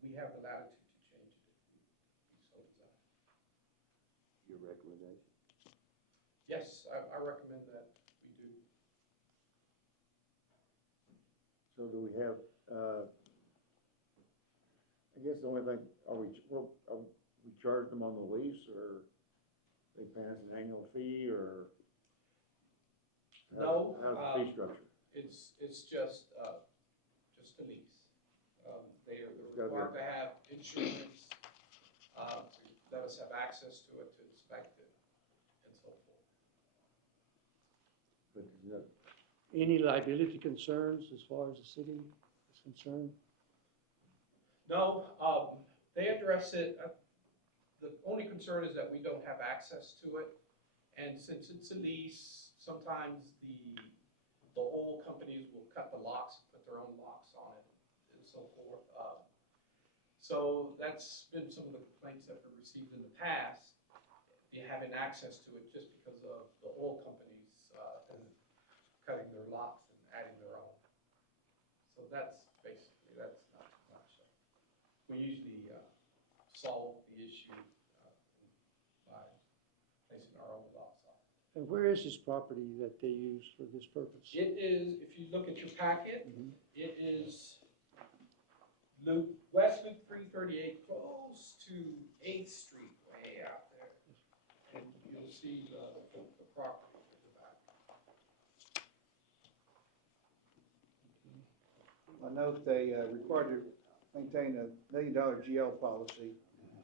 we have the latitude to change it if we so desire. Your recommendation? Yes, I recommend that we do. So do we have, I guess the only thing, are we charging them on the lease, or they pay us an annual fee, or? No. How's the fee structure? It's just a lease. They're required to have insurance, to let us have access to it, to inspect it, and so forth. But, Any liability concerns as far as the city is concerned? No, they address it. The only concern is that we don't have access to it. And since it's a lease, sometimes the oil companies will cut the locks, put their own locks on it, and so forth. So that's been some of the complaints that we've received in the past, having access to it just because of the oil companies cutting their locks and adding their own. So that's basically, that's not much. We usually solve the issue by placing our own locks on. And where is this property that they use for this purpose? It is, if you look at your packet, it is West Loop 338, close to 8th Street, way out there. And you'll see the property at the back. I note they required to maintain $1 million GL policy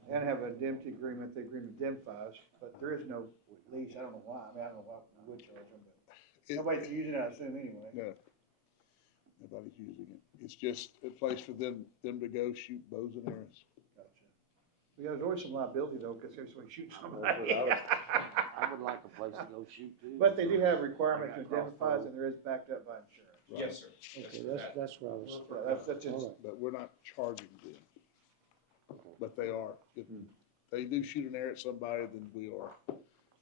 and have an indemnity agreement. The agreement indemnifies, but there is no lease. I don't know why. I mean, I don't know why we would charge them, but nobody's using it, I assume, anyway. No, nobody's using it. It's just a place for them to go shoot bows and arrows. Gotcha. Yeah, there's always some liability though, because there's somebody shooting I somebody. would like a place to go shoot too. But they do have requirements to indemnify, and there is backed up by insurance. Yes, sir. Okay, that's where I was. Yeah, that's All right, but we're not charging them. But they are, if they do shoot an arrow at somebody, then we are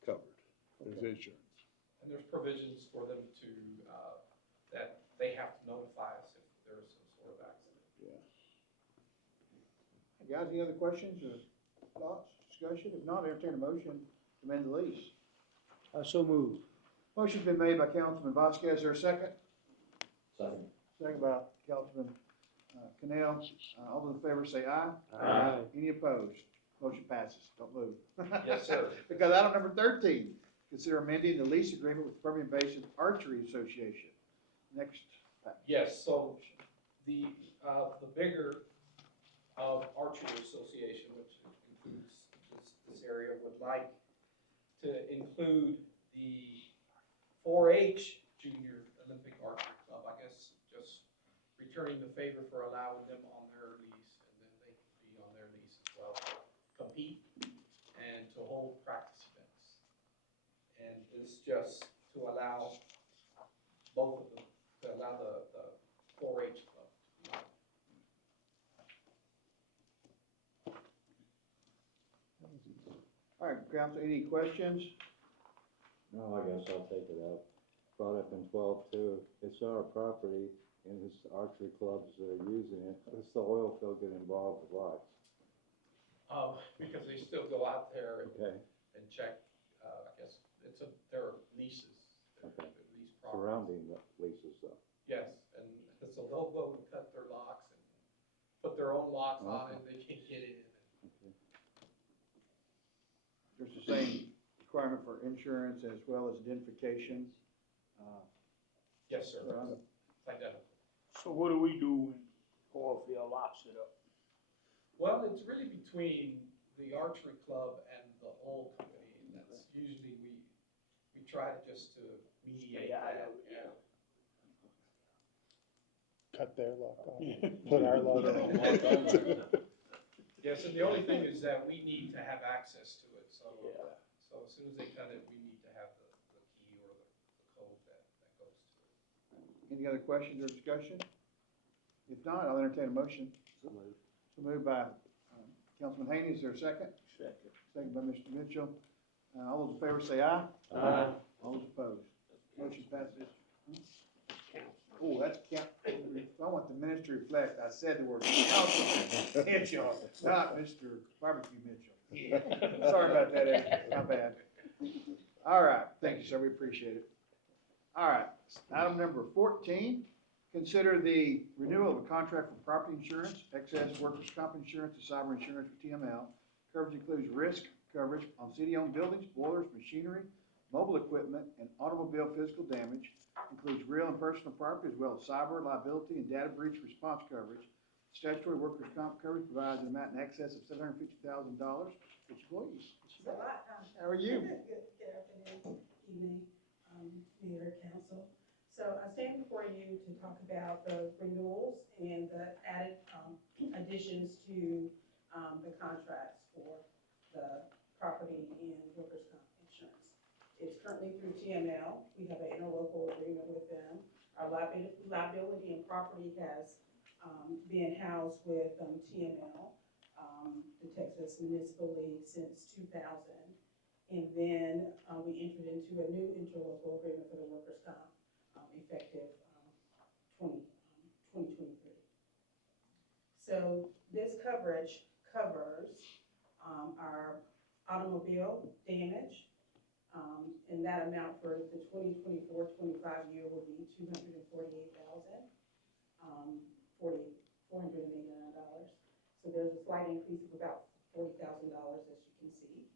covered. There's insurance. And there's provisions for them to, that they have to notify us if there is some sort of accident. Yeah. Guys, any other questions or thoughts, discussion? If not, entertain a motion to amend the lease. So moved. Motion's been made by Councilman Vasquez. Is there a second? Second. Second by Councilman Canal. All those in favor say aye. Aye. Any opposed? Motion passes. Don't move. Yes, sir. Because item number 13, consider amending the lease agreement with Permian Basin Archery Association. Next. Yes, so the bigger Archery Association, which includes this area, would like to include the 4-H Junior Olympic Archery Club. I guess just returning the favor for allowing them on their lease, and then they can be on their lease as well, compete and to hold practice events. And it's just to allow both of them, to allow the All right, council, any questions? No, I guess I'll take it up. Brought up in 12-2, it's our property and it's archery clubs that are using it. Does the oil field get involved with lots? Because they still go out there Okay, and check, I guess, there are leases. okay. Lease properties. Surrounding the leases though. Yes, and so they'll go and cut their locks and put their own locks on it, they can't get in. Okay. There's the same requirement for insurance as well as identification. Yes, sir, So I'm- it's identical. So what do we do when oil field locks it up? Well, it's really between the archery club and the oil company, and that's usually we try to just to mediate that, yeah. Cut their lock off, put our lock on. Yes, and the only thing is that we need to have access to it, so, Yeah. so as soon as they cut it, we need to have the key or the code that goes to it. Any other questions or discussion? If not, I'll entertain a motion. So moved by Councilman Haney, is there a second? Second. Second by Mr. Mitchell. All those in favor say aye. Aye. All those opposed. Motion passes. Oh, that's count, I want the minutes to reflect, I said the word Councilman Mitchell, not Mr. Barbecue Mitchell. Yeah. Sorry about that, Ed, my bad. All right, thank you, sir, we appreciate it. All right, item number 14, consider the renewal of a contract for property insurance, excess workers' comp insurance, and cyber insurance with TML. Coverage includes risk coverage on city-owned buildings, boilers, machinery, mobile equipment, and automobile physical damage. Includes real and personal property as well as cyber liability and data breach response coverage. Statutory workers' comp coverage provides an amount in excess of $750,000 for employees. It's a lot, huh? How are you? Good afternoon, evening, Mayor, Council. So I stand before you to talk about the renewals and the added additions to the contracts for the property and workers' comp insurance. It's currently through TML. We have an interlocal agreement with them. Our liability and property has been housed with TML, the Texas Municipal League, since 2000. And then we entered into a new interlocal agreement for the workers' comp effective 2023. So this coverage covers our automobile damage, and that amount for the 2024-25 year will be $248,000, $489. So there's a slight increase of about $40,000, as you can see.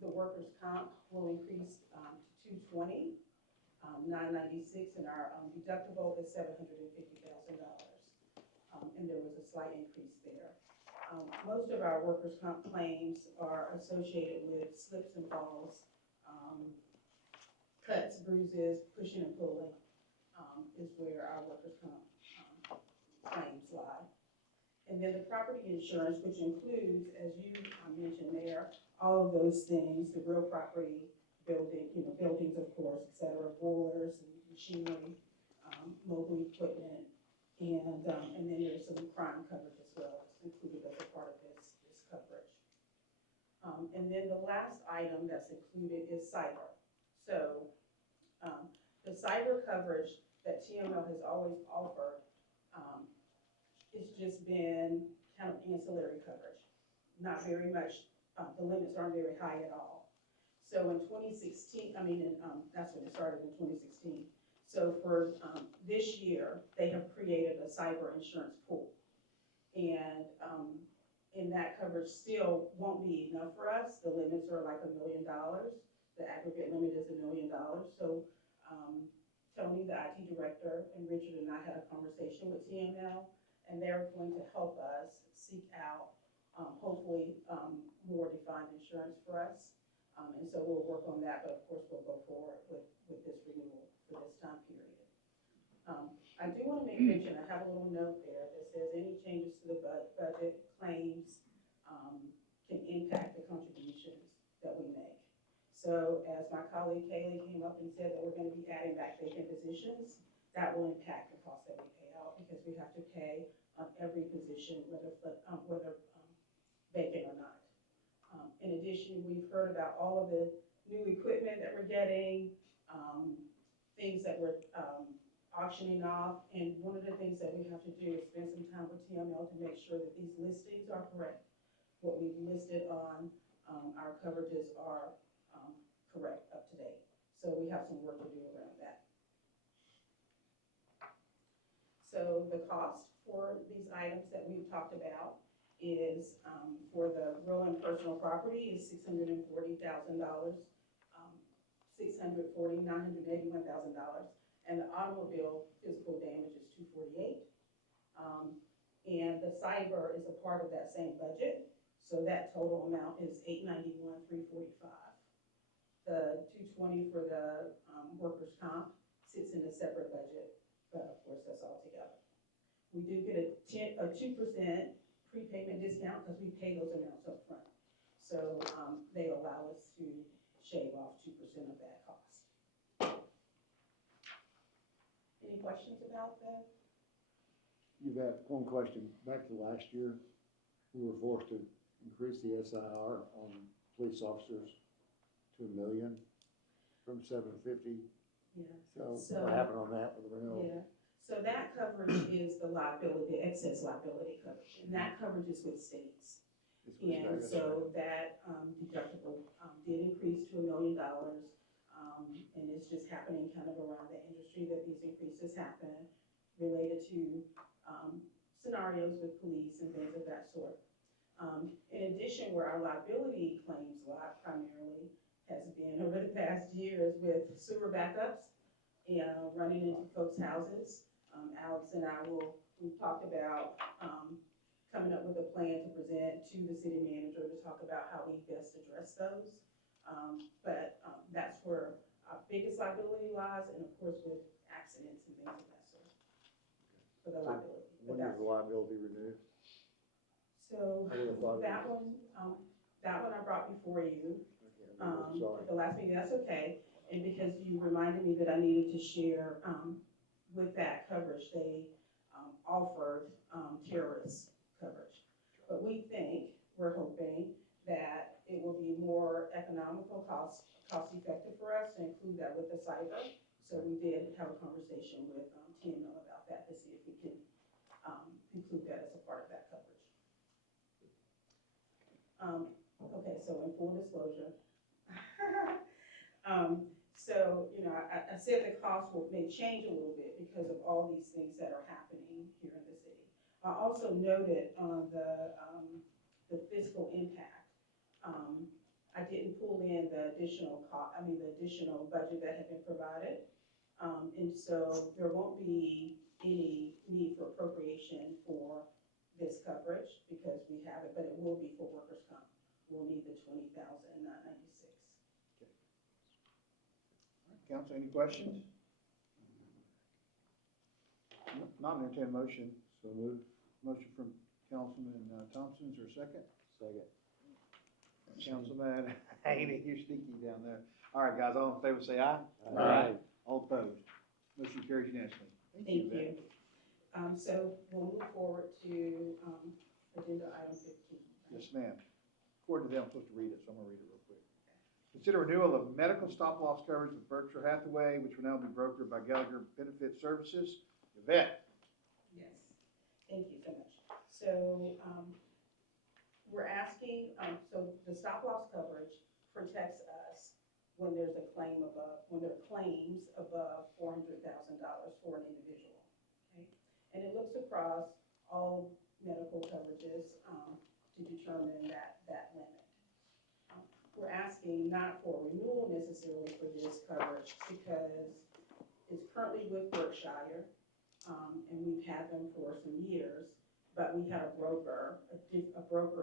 The workers' comp will increase to $220,000, $996, and our deductible is $750,000. And there was a slight increase there. Most of our workers' comp claims are associated with slips and falls, cuts, bruises, pushing and pulling, is where our workers' comp claims lie. And then the property insurance, which includes, as you mentioned there, all of those things, the real property, buildings, of course, et cetera, boilers and machinery, mobile equipment, and then there's some crime coverage as well. It's included as a part of this coverage. And then the last item that's included is cyber. So the cyber coverage that TML has always offered, it's just been kind of ancillary coverage. Not very much, the limits aren't very high at all. So in 2016, that's when it started in 2016. So for this year, they have created a cyber insurance pool. And that coverage still won't be enough for us. The limits are like $1 million. The aggregate limit is $1 million. So Tony, the IT director, and Richard and I had a conversation with TML, and they're going to help us seek out, hopefully, more defined insurance for us. And so we'll work on that, but of course we'll go forward with this renewal for this time period. I do want to make mention, I have a little note there that says any changes to the budget claims can impact the contributions that we make. So as my colleague Kaylee came up and said that we're going to be adding back vacant positions, that will impact the cost that we pay out because we have to pay every position, whether vacant or not. heard about all of the new equipment that we're getting, things that we're, auctioning off. And one of the things that we have to do is spend some time with TML to make sure that these listings are correct. What we've listed on, our coverages are, correct, up to date. So we have some work to do around that. So the cost for these items that we've talked about is, for the real and personal property is $640,000, $981,000. And the automobile physical damage is $248,000. And the cyber is a part of that same budget. So that total amount is $891,345. The $220 for the workers' comp sits in a separate budget, but of course that's all together. We do get a 2% prepayment discount because we pay those amounts up front. So they allow us to shave off 2% of that cost. Any questions about that? You've had one question, back to last year, we were forced to increase the SIR on police officers to $1 million from $750. Yeah. So what happened on that with the renewal? Yeah. So that coverage is the liability, the excess liability coverage, and that coverage is with states. And so that deductible did increase to $1 million. And it's just happening kind of around the industry that these increases happen related to scenarios with police and things of that sort. In addition, where our liability claims lie primarily has been over the past years with sewer backups and running into folks' houses. Alex and I we've talked about coming up with a plan to present to the city manager to talk about how we best address those. But that's where our biggest liability lies, and of course with accidents and things of that sort for the liability. When does the liability renew? So that one I brought before you. Sorry. The last meeting, that's okay. And because you reminded me that I needed to share with that coverage, they offered terrorist coverage. But we're hoping that it will be more economical, cost effective for us to include that with the cyber. So we did have a conversation with TML about that to see if we can include that as a part of that coverage. Okay, so in full disclosure, so, you know, I said the cost may change a little bit because of all these things that are happening here in the city. I also noted on the fiscal impact, I didn't pull in the additional budget that had been provided. And so there won't be any need for appropriation for this coverage because we have it, but it will be for workers' comp. We'll need the $20,096. Council, any questions? Not entertain a motion. So moved. Motion from Councilman Thompson, is there a second? Second. Councilman Haney, you're sneaky down there. All right, guys, all in favor say aye. Aye. All opposed. Motion carries unanimously. Thank you. So we'll move forward to agenda item 15. Yes, ma'am. According to them, I'm supposed to read it, so I'm gonna read it real quick. Consider renewal of medical stop-loss coverage with Berkshire Hathaway, which will now be brokered by Gallagher Benefit Services. Yvette. Yes, thank you so much. So we're asking, so the stop-loss coverage protects us when there's a claim above, when there are claims above $400,000 for an individual. Okay, and it looks across all medical coverages to determine that limit. We're asking not for renewal necessarily for this coverage because it's currently with Berkshire, and we've had them for some years, but we had a broker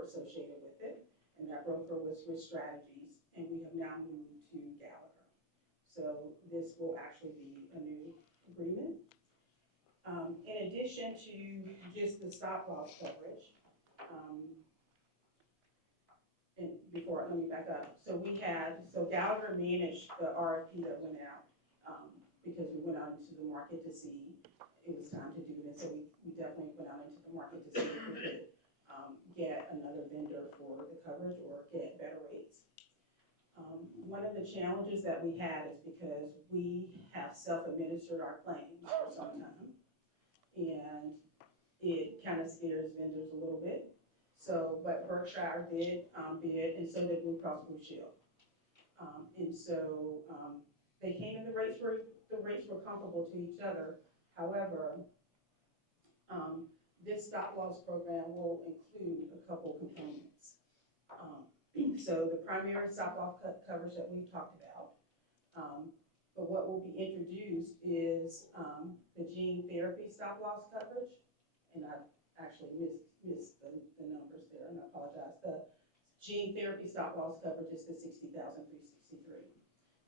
associated with it, and that broker was with Strategies, and we have now moved to Gallagher. So this will actually be a new agreement. In addition to just the stop-loss coverage, and let me back up. So Gallagher managed the RFP that went out because we went out into the market to see it was time to do it. And so we definitely went out into the market to see if we could get another vendor for the coverage or get better rates. One of the challenges that we had is because we have self-administered our claims for some time. And it kind of scares vendors a little bit. So, but Berkshire did, bid, and so did Blue Cross Blue Shield. And so, they came in, the rates were comparable to each other. However, this stop loss program will include a couple components. So the primary stop loss coverage that we've talked about, but what will be introduced is the gene therapy stop loss coverage, and I actually missed the numbers there, and I apologize. The gene therapy stop loss coverage is the $60,363.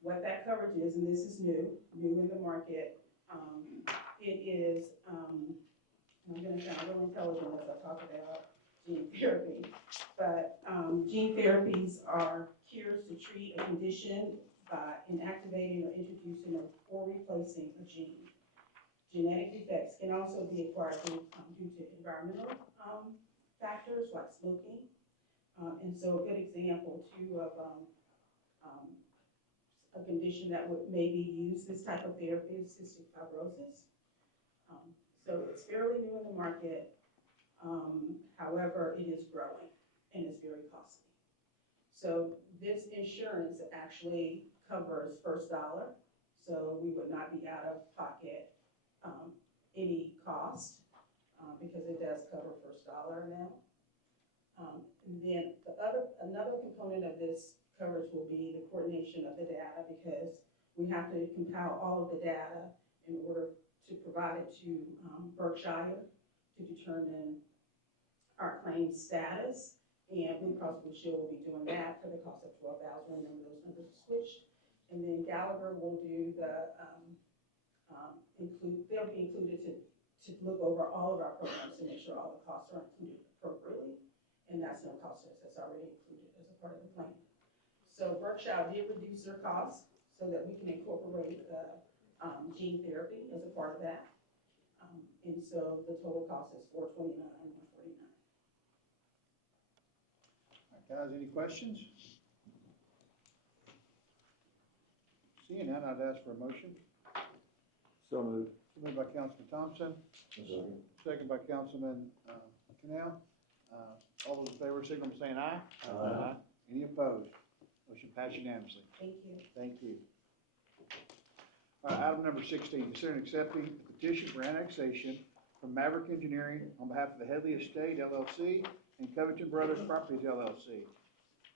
What that coverage is, and this is new in the market, it is, I'm going to sound real intelligent as I talk about gene therapy, but gene therapies are cures to treat a condition by inactivating or introducing or replacing a gene. Genetic defects can also be acquired due to environmental factors like smoking. And so a good example too of a condition that would maybe use this type of therapy is cystic fibrosis. So it's fairly new in the market. However, it is growing and it's very costly. So this insurance actually covers first dollar. So we would not be out of pocket any cost because it does cover first dollar amount. And then another component of this coverage will be the coordination of the data, because we have to compile all of the data in order to provide it to Berkshire to determine our claim status. And Blue Cross Blue Shield will be doing that for the cost of $12,000. Remember, those numbers are switched. And then Gallagher will do the they'll be included to look over all of our programs to make sure all the costs are included appropriately. And that's no cost to us, that's already included as a part of the plan. So Berkshire did reduce their costs so that we can incorporate gene therapy as a part of that. And so the total cost is $429 and $149. Guys, any questions? Seeing none, I'd ask for a motion. So moved. Moved by Councilman Thompson, second by Councilman Canal. All those in favor, signal by saying aye. Aye. Any opposed? Motion passed unanimously. Thank you. Thank you. All right, item number 16, consider accepting the petition for annexation from Maverick Engineering on behalf of the Headley Estate LLC and Covington Brothers Properties LLC.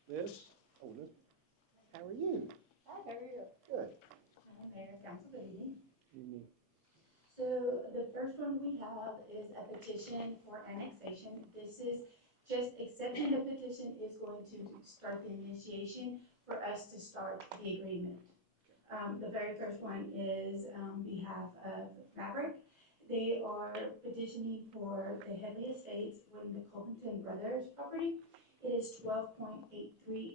Liz? Oh, Liz. How are you? Hi, how are you? Good. Hi, Mayor, Council, good evening. So the first one we have is a petition for annexation. This is just accepting the petition is going to start the initiation for us to start the agreement. The very first one is on behalf of Maverick. They are petitioning for the Headley Estates within the Covington Brothers property. It is 12.83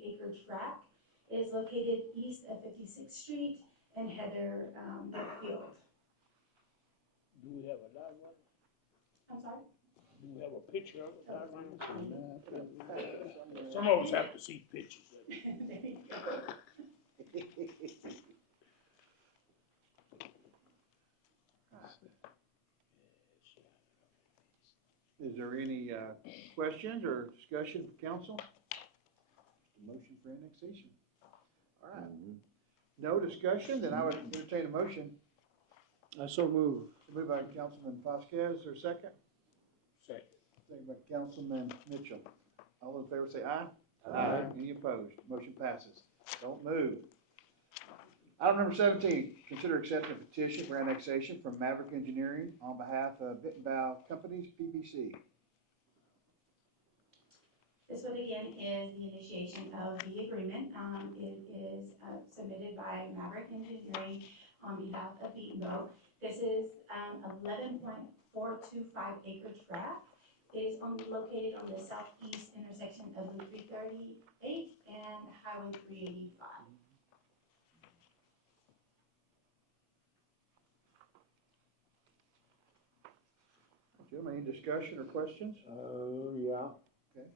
acre tract. It is located east of 56th Street and Heather Field. Do we have a diagram? I'm sorry? Do we have a picture of it? Some of us have to see pictures. There you go. Is there any questions or discussion from council? Motion for annexation. All right. No discussion, then I would entertain a motion. I so move. Moved by Councilman Vasquez, or second? Second. Second by Councilman Mitchell. All those in favor say aye. Aye. Any opposed? Motion passes. Don't move. Item number 17, consider accepting a petition for annexation from Maverick Engineering on behalf of Bittenbow Companies, PBC. This one again is the initiation of the agreement. It is submitted by Maverick Engineering on behalf of Beatonbow. This is 11.425 acre tract. It is located on the southeast intersection of Route 338 and Highway 385. Jim, any discussion or questions? Yeah. Okay.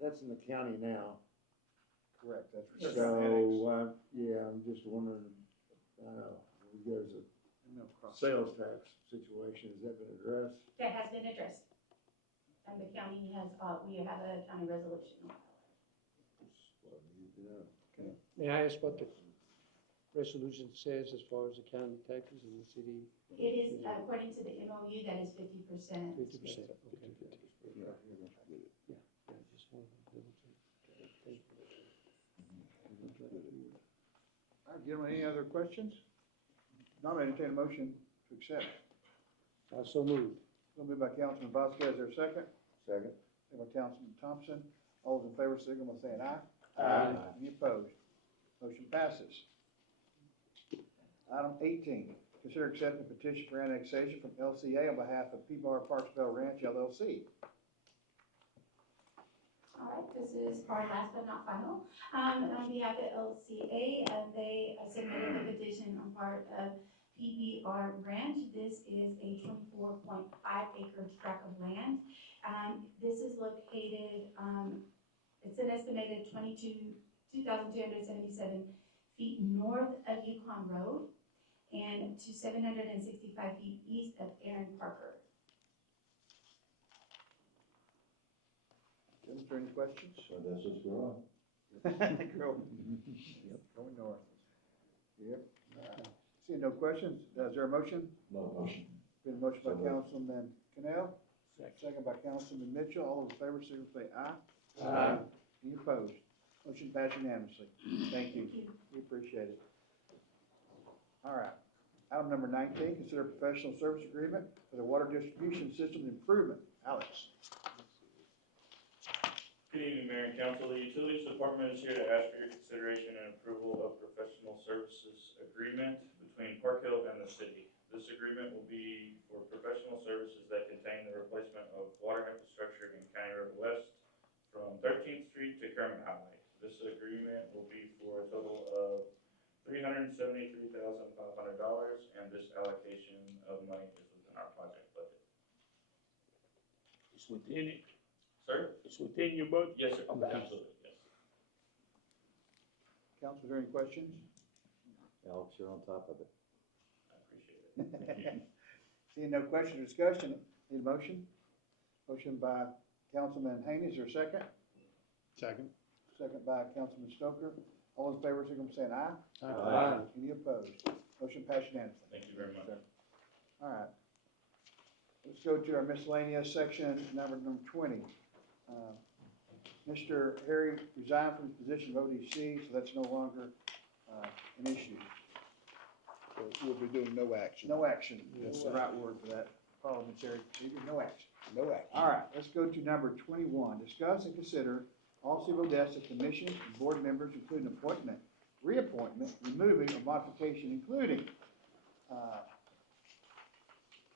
That's in the county now. Correct, that's. So, yeah, I'm just wondering, there's a sales tax situation, has that been addressed? That has been addressed. And the county has, we have a county resolution on that. Well, I need to know. Okay. May I ask what the resolution says as far as the county taxes in the city? It is, according to the MOU, that is 50%. 50%, okay. Yeah. Yeah, I just wanted to double check. Thank you. All right, gentlemen, any other questions? Not entertain a motion to accept. So moved. So moved by Councilman Vasquez, is there a second? Second. Second by Councilman Thompson. All those in favor, signal by saying aye. Aye. Any opposed? Motion passes. Item 18, consider accepting petition for annexation from LCA on behalf of P-Bar Parksville Ranch LLC. All right, this is our last but not final. On behalf of LCA, they submitted the petition on part of PBR Ranch. This is a 24.5 acre tract of land. This is located, it's an estimated 2,277 feet north of Yukon Road and to 765 feet east of Aaron Parker. Is there any questions? So this is growing. Going north. Yep. Seeing no questions, is there a motion? No motion. Been a motion by So moved. Councilman Canal, second by Councilman Mitchell. All those in favor, signal by saying aye. Aye. Any opposed? Motion passed unanimously. Thank you. We appreciate it. All right. Item number 19, consider professional service agreement for the water distribution system improvement. Alex. Good evening, Mayor and Council. The Utilities Department is here to ask for your consideration and approval of professional services agreement between Park Hill and the city. This agreement will be for professional services that contain the replacement of water infrastructure in County Road West from 13th Street to Kermit Highway. This agreement will be for a total of $373,500, and this allocation of money is within our project budget. It's within it. Sir? It's within your budget? Yes, sir. Okay. Absolutely, yes. Council, is there any questions? Alex, you're on top of it. I appreciate it. Seeing no question or discussion, need a motion? Motion by Councilman Haney, is there a second? Second. Second by Councilman Stoker. All in favor, signal by saying aye. Aye. Any opposed? Motion passed unanimously. Thank you very much. All right. Let's go to our miscellaneous section, number 20. Mr. Harry resigned from his position of ODC, so that's no longer an issue. So we'll be doing no action. No action. Yes, That's the sir. right word for that parliamentary procedure. No action. No action. All right, let's go to number 21. Discuss and consider all civil deaths of commissions and board members, including appointment, reappointment, removing, or modification, including,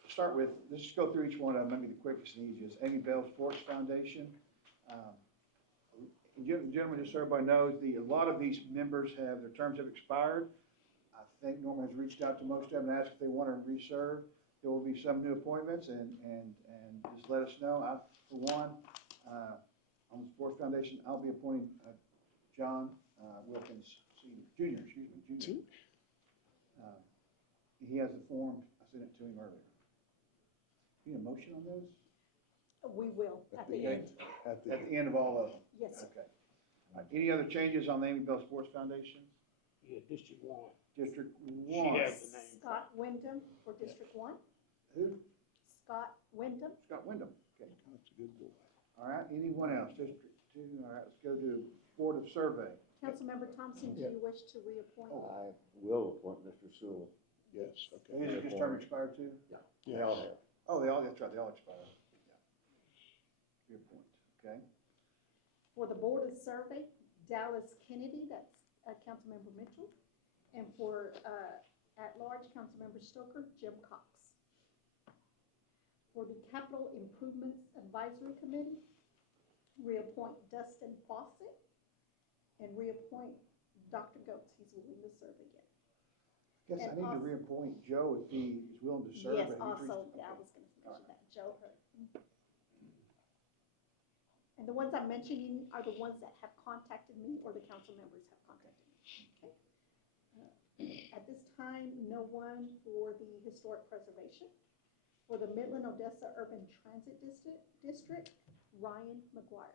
to start with, let's just go through each one of them, maybe the quickest and easiest. Amy Bell Sports Foundation. Gentlemen, just so everybody knows, a lot of these members have, their terms have expired. I think Norma has reached out to most of them and asked if they want to reserve. There will be some new appointments and just let us know. For one, on the Sports Foundation, I'll be appointing John Wilkins Jr. He has the form, I sent it to him earlier. Need a motion on those? We will, at the end. At the end of all of them? Yes. Okay. Any other changes on the Amy Bell Sports Foundation? Yeah, District 1. District She 1. has the name. Scott Wyndham for District 1. Who? Scott Wyndham. Scott Wyndham. Okay. That's a good boy. All right, anyone else? District 2, all right, let's go to Board of Survey. Councilmember Thompson, do you wish to reappoint? I will appoint Mr. Sewell. Yes, And okay. his term expired too? Yeah. Yes. They all have. Oh, that's right, they all expired. Yeah. Good point, okay. For the Board of Survey, Dallas Kennedy, that's Councilmember Mitchell. And for at-large, Councilmember Stoker, Jim Cox. For the Capital Improvements Advisory Committee, reappoint Dustin Fawcett and reappoint Dr. Goetz. He's willing to serve again. Guess I And need to also- reappoint Joe if he is willing to serve. Yes, and he's also, reached- I was going to mention that, Joe Hurd. And the ones I'm mentioning are the ones that have contacted me or the council members have contacted me, okay? At this time, no one for the historic preservation. For the Midland Odessa Urban Transit District, Ryan McGuire.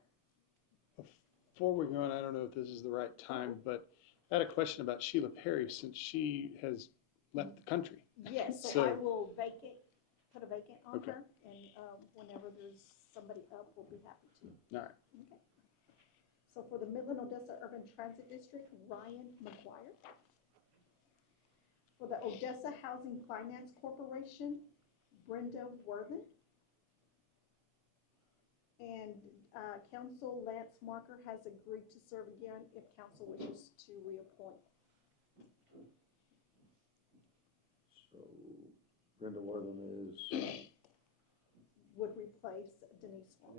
Before we go on, I don't know if this is the right time, but I had a question about Sheila Perry since she has left the country. Yes, so So- I will put a vacant on Okay. her, and whenever there's somebody up, we'll be happy to. All right. Okay. So for the Midland Odessa Urban Transit District, Ryan McGuire. For the Odessa Housing Finance Corporation, Brenda Worthen. And Council Lance Marker has agreed to serve again if council wishes to reappoint. So Brenda Wortham is, Would replace Denise Swan.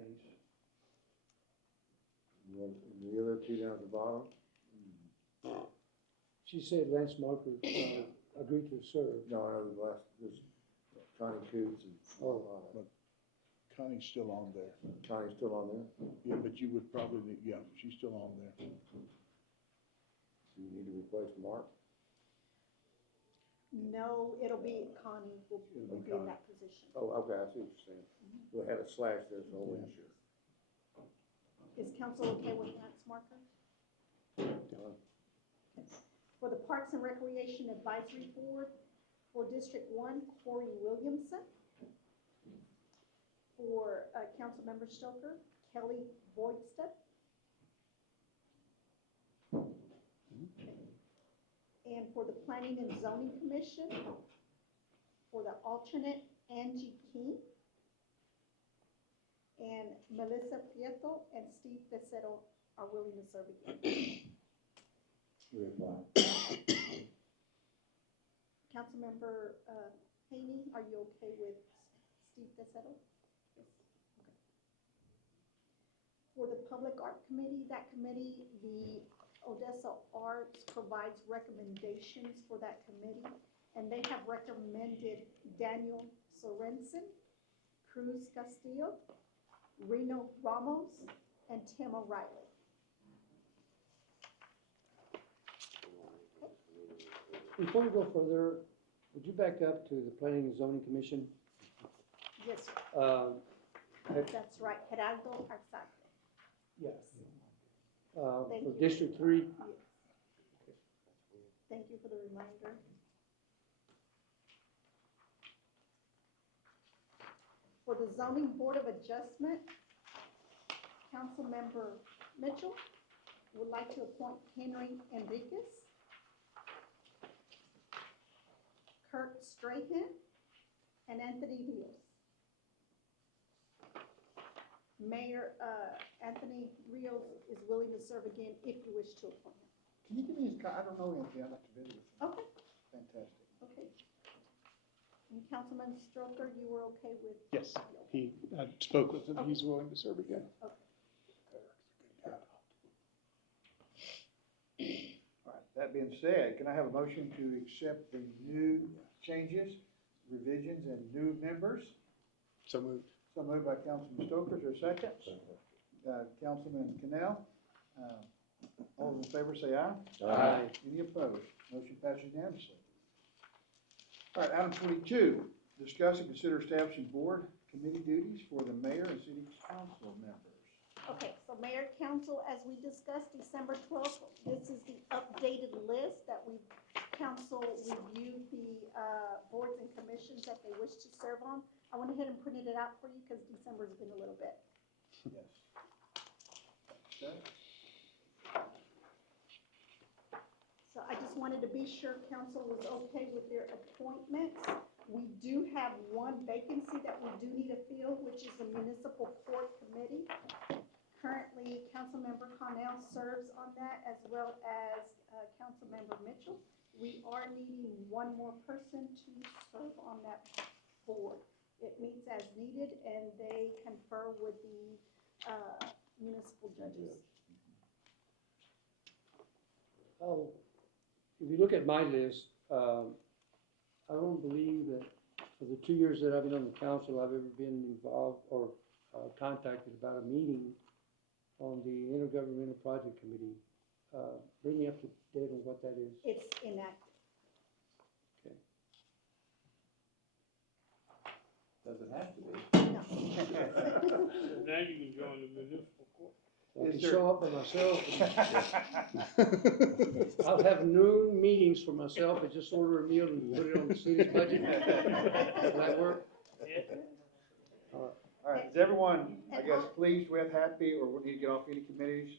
and the other two down at the bottom? She said Lance Marker agreed to serve. No, I know the last, there's Connie Coots and. Oh. Connie's still on there. Connie's still on there? Yeah, but you would probably, yeah, she's still on there. Do you need to replace Mark? No, it'll be Connie will It'll be be in Connie. that position. Oh, okay, I see what you're saying. We had a slash there, so I wasn't sure. Is council okay with Lance Marker? For the Parks and Recreation Advisory Board, for District 1, Corey Williamson. For Councilmember Stoker, Kelly Boydstead. And for the Planning and Zoning Commission, for the alternate, Angie King. And Melissa Prieto and Steve Becerro are willing to serve again. Reapply. Councilmember Haney, are you okay with Steve Becerro? Yes. Okay. For the Public Art Committee, that committee, the Odessa Arts provides recommendations for that committee, and they have recommended Daniel Sorensen, Cruz Castillo, Reno Ramos, and Tim O'Reilly. Before we go further, would you back up to the Planning and Zoning Commission? Yes, sir. Have- That's right, Geraldo Arzate. Yes. Thank For you. District 3, Yes. Thank you for the reminder. For the Zoning Board of Adjustment, Councilmember Mitchell would like to appoint Henry Enriquez, Kurt Strahan, and Anthony Rios. Mayor Anthony Rios is willing to serve again if you wish to appoint him. Can you give me his, I don't know anything, I'd like to visit with him. Okay. Fantastic. Okay. And Councilman Stroker, you were okay with? Yes, I spoke with him. He's willing to serve again. Okay. All right, that being said, can I have a motion to accept the new changes, revisions, and new members? So moved. So moved by Councilman Stoker, is there a second? Councilman Canal. All those in favor say aye. Aye. Any opposed? Motion passes unanimously. All right, item 22, discuss and consider establishing board committee duties for the mayor and city council members. Okay, so Mayor Council, as we discussed December 12th, this is the updated list that council reviewed the boards and commissions that they wish to serve on. I went ahead and printed it out for you because December's been a little bit. Yes. Okay. So I just wanted to be sure council was okay with their appointments. We do have one vacancy that we do need to fill, which is the municipal court committee. Currently, Councilmember Connell serves on that, as well as Councilmember Mitchell. We are needing one more person to serve on that board. It meets as needed, and they confer with the municipal judges. Oh, if you look at my list, I don't believe that for the 2 years that I've been on the council, I've ever been involved or contacted about a meeting on the intergovernmental project committee. Bring me up to date on what that is. It's inactive. Doesn't have to be. So now you can join the municipal court. I can Is there- show up by myself. I'll have noon meetings for myself and just order a meal and put it on the city's budget. Will that work? All right, is everyone, I guess, pleased with, happy, or we need to get off any committees?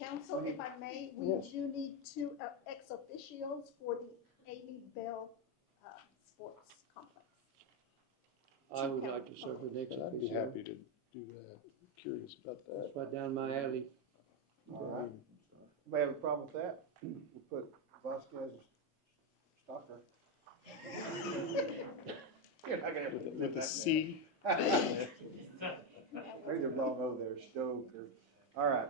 Council, if I may, we Yes. do need two ex officios for the Amy Bell Sports Complex. I would like to serve the next I'd be officer. happy to do that. Curious about that. That's right down my alley. All right. Anybody have a problem with that? We'll put Vasquez as stalker. You're not gonna have to put With a that C. Maybe they're wrong over there, Stoker. All right,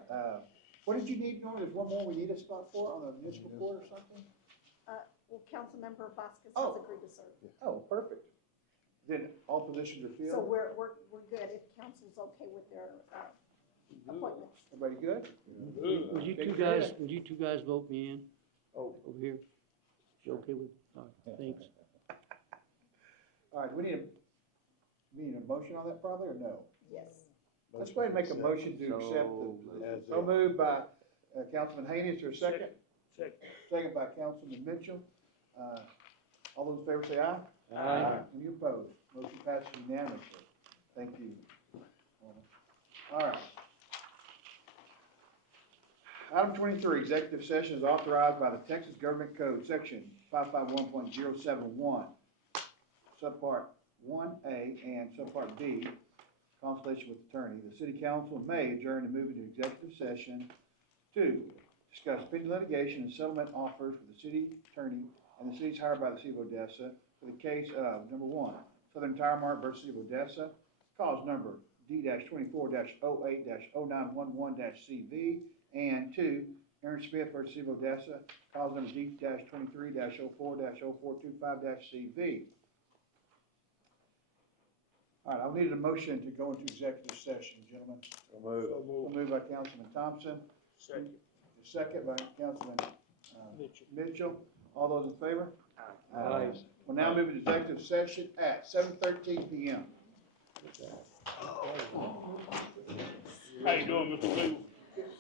what did you need, Norm? There's one more we need a spot for on the municipal court or something? Well, Councilmember Vasquez Oh. has agreed to serve. Oh, perfect. Then all positions are So filled? we're good if council's okay with their appointments. Everybody good? Would you two guys vote me in? Oh. Over here? You okay with, all right, thanks. All right, we need a motion on that probably, or no? Yes. Let's go ahead and make a motion to accept so moved by Councilman Haney, is there a second? Second. Second by Councilman Mitchell. All those in favor say aye. Aye. Any opposed? Motion passes unanimously. Thank you. All right. Item 23, executive session is authorized by the Texas Government Code, section 551.071, subpart 1A and subpart B, consultation with attorney. The city council may adjourn to move into executive session to discuss pending litigation and settlement offers with the city attorney and the cities hired by the city of Odessa for the case of, number one, Southern Tire Mart versus City of Odessa, cause number D-24-08-0911-CV, and two, Aaron Smith versus City of Odessa, cause number D-23-04-0425-CV. All right, I'll need a motion to go into executive session, gentlemen. So moved. So moved by Councilman Thompson, Second. second by Councilman Mitchell. All those in favor? Aye. We'll now move into executive session at 7:13 PM. How you doing, Mr. Booth?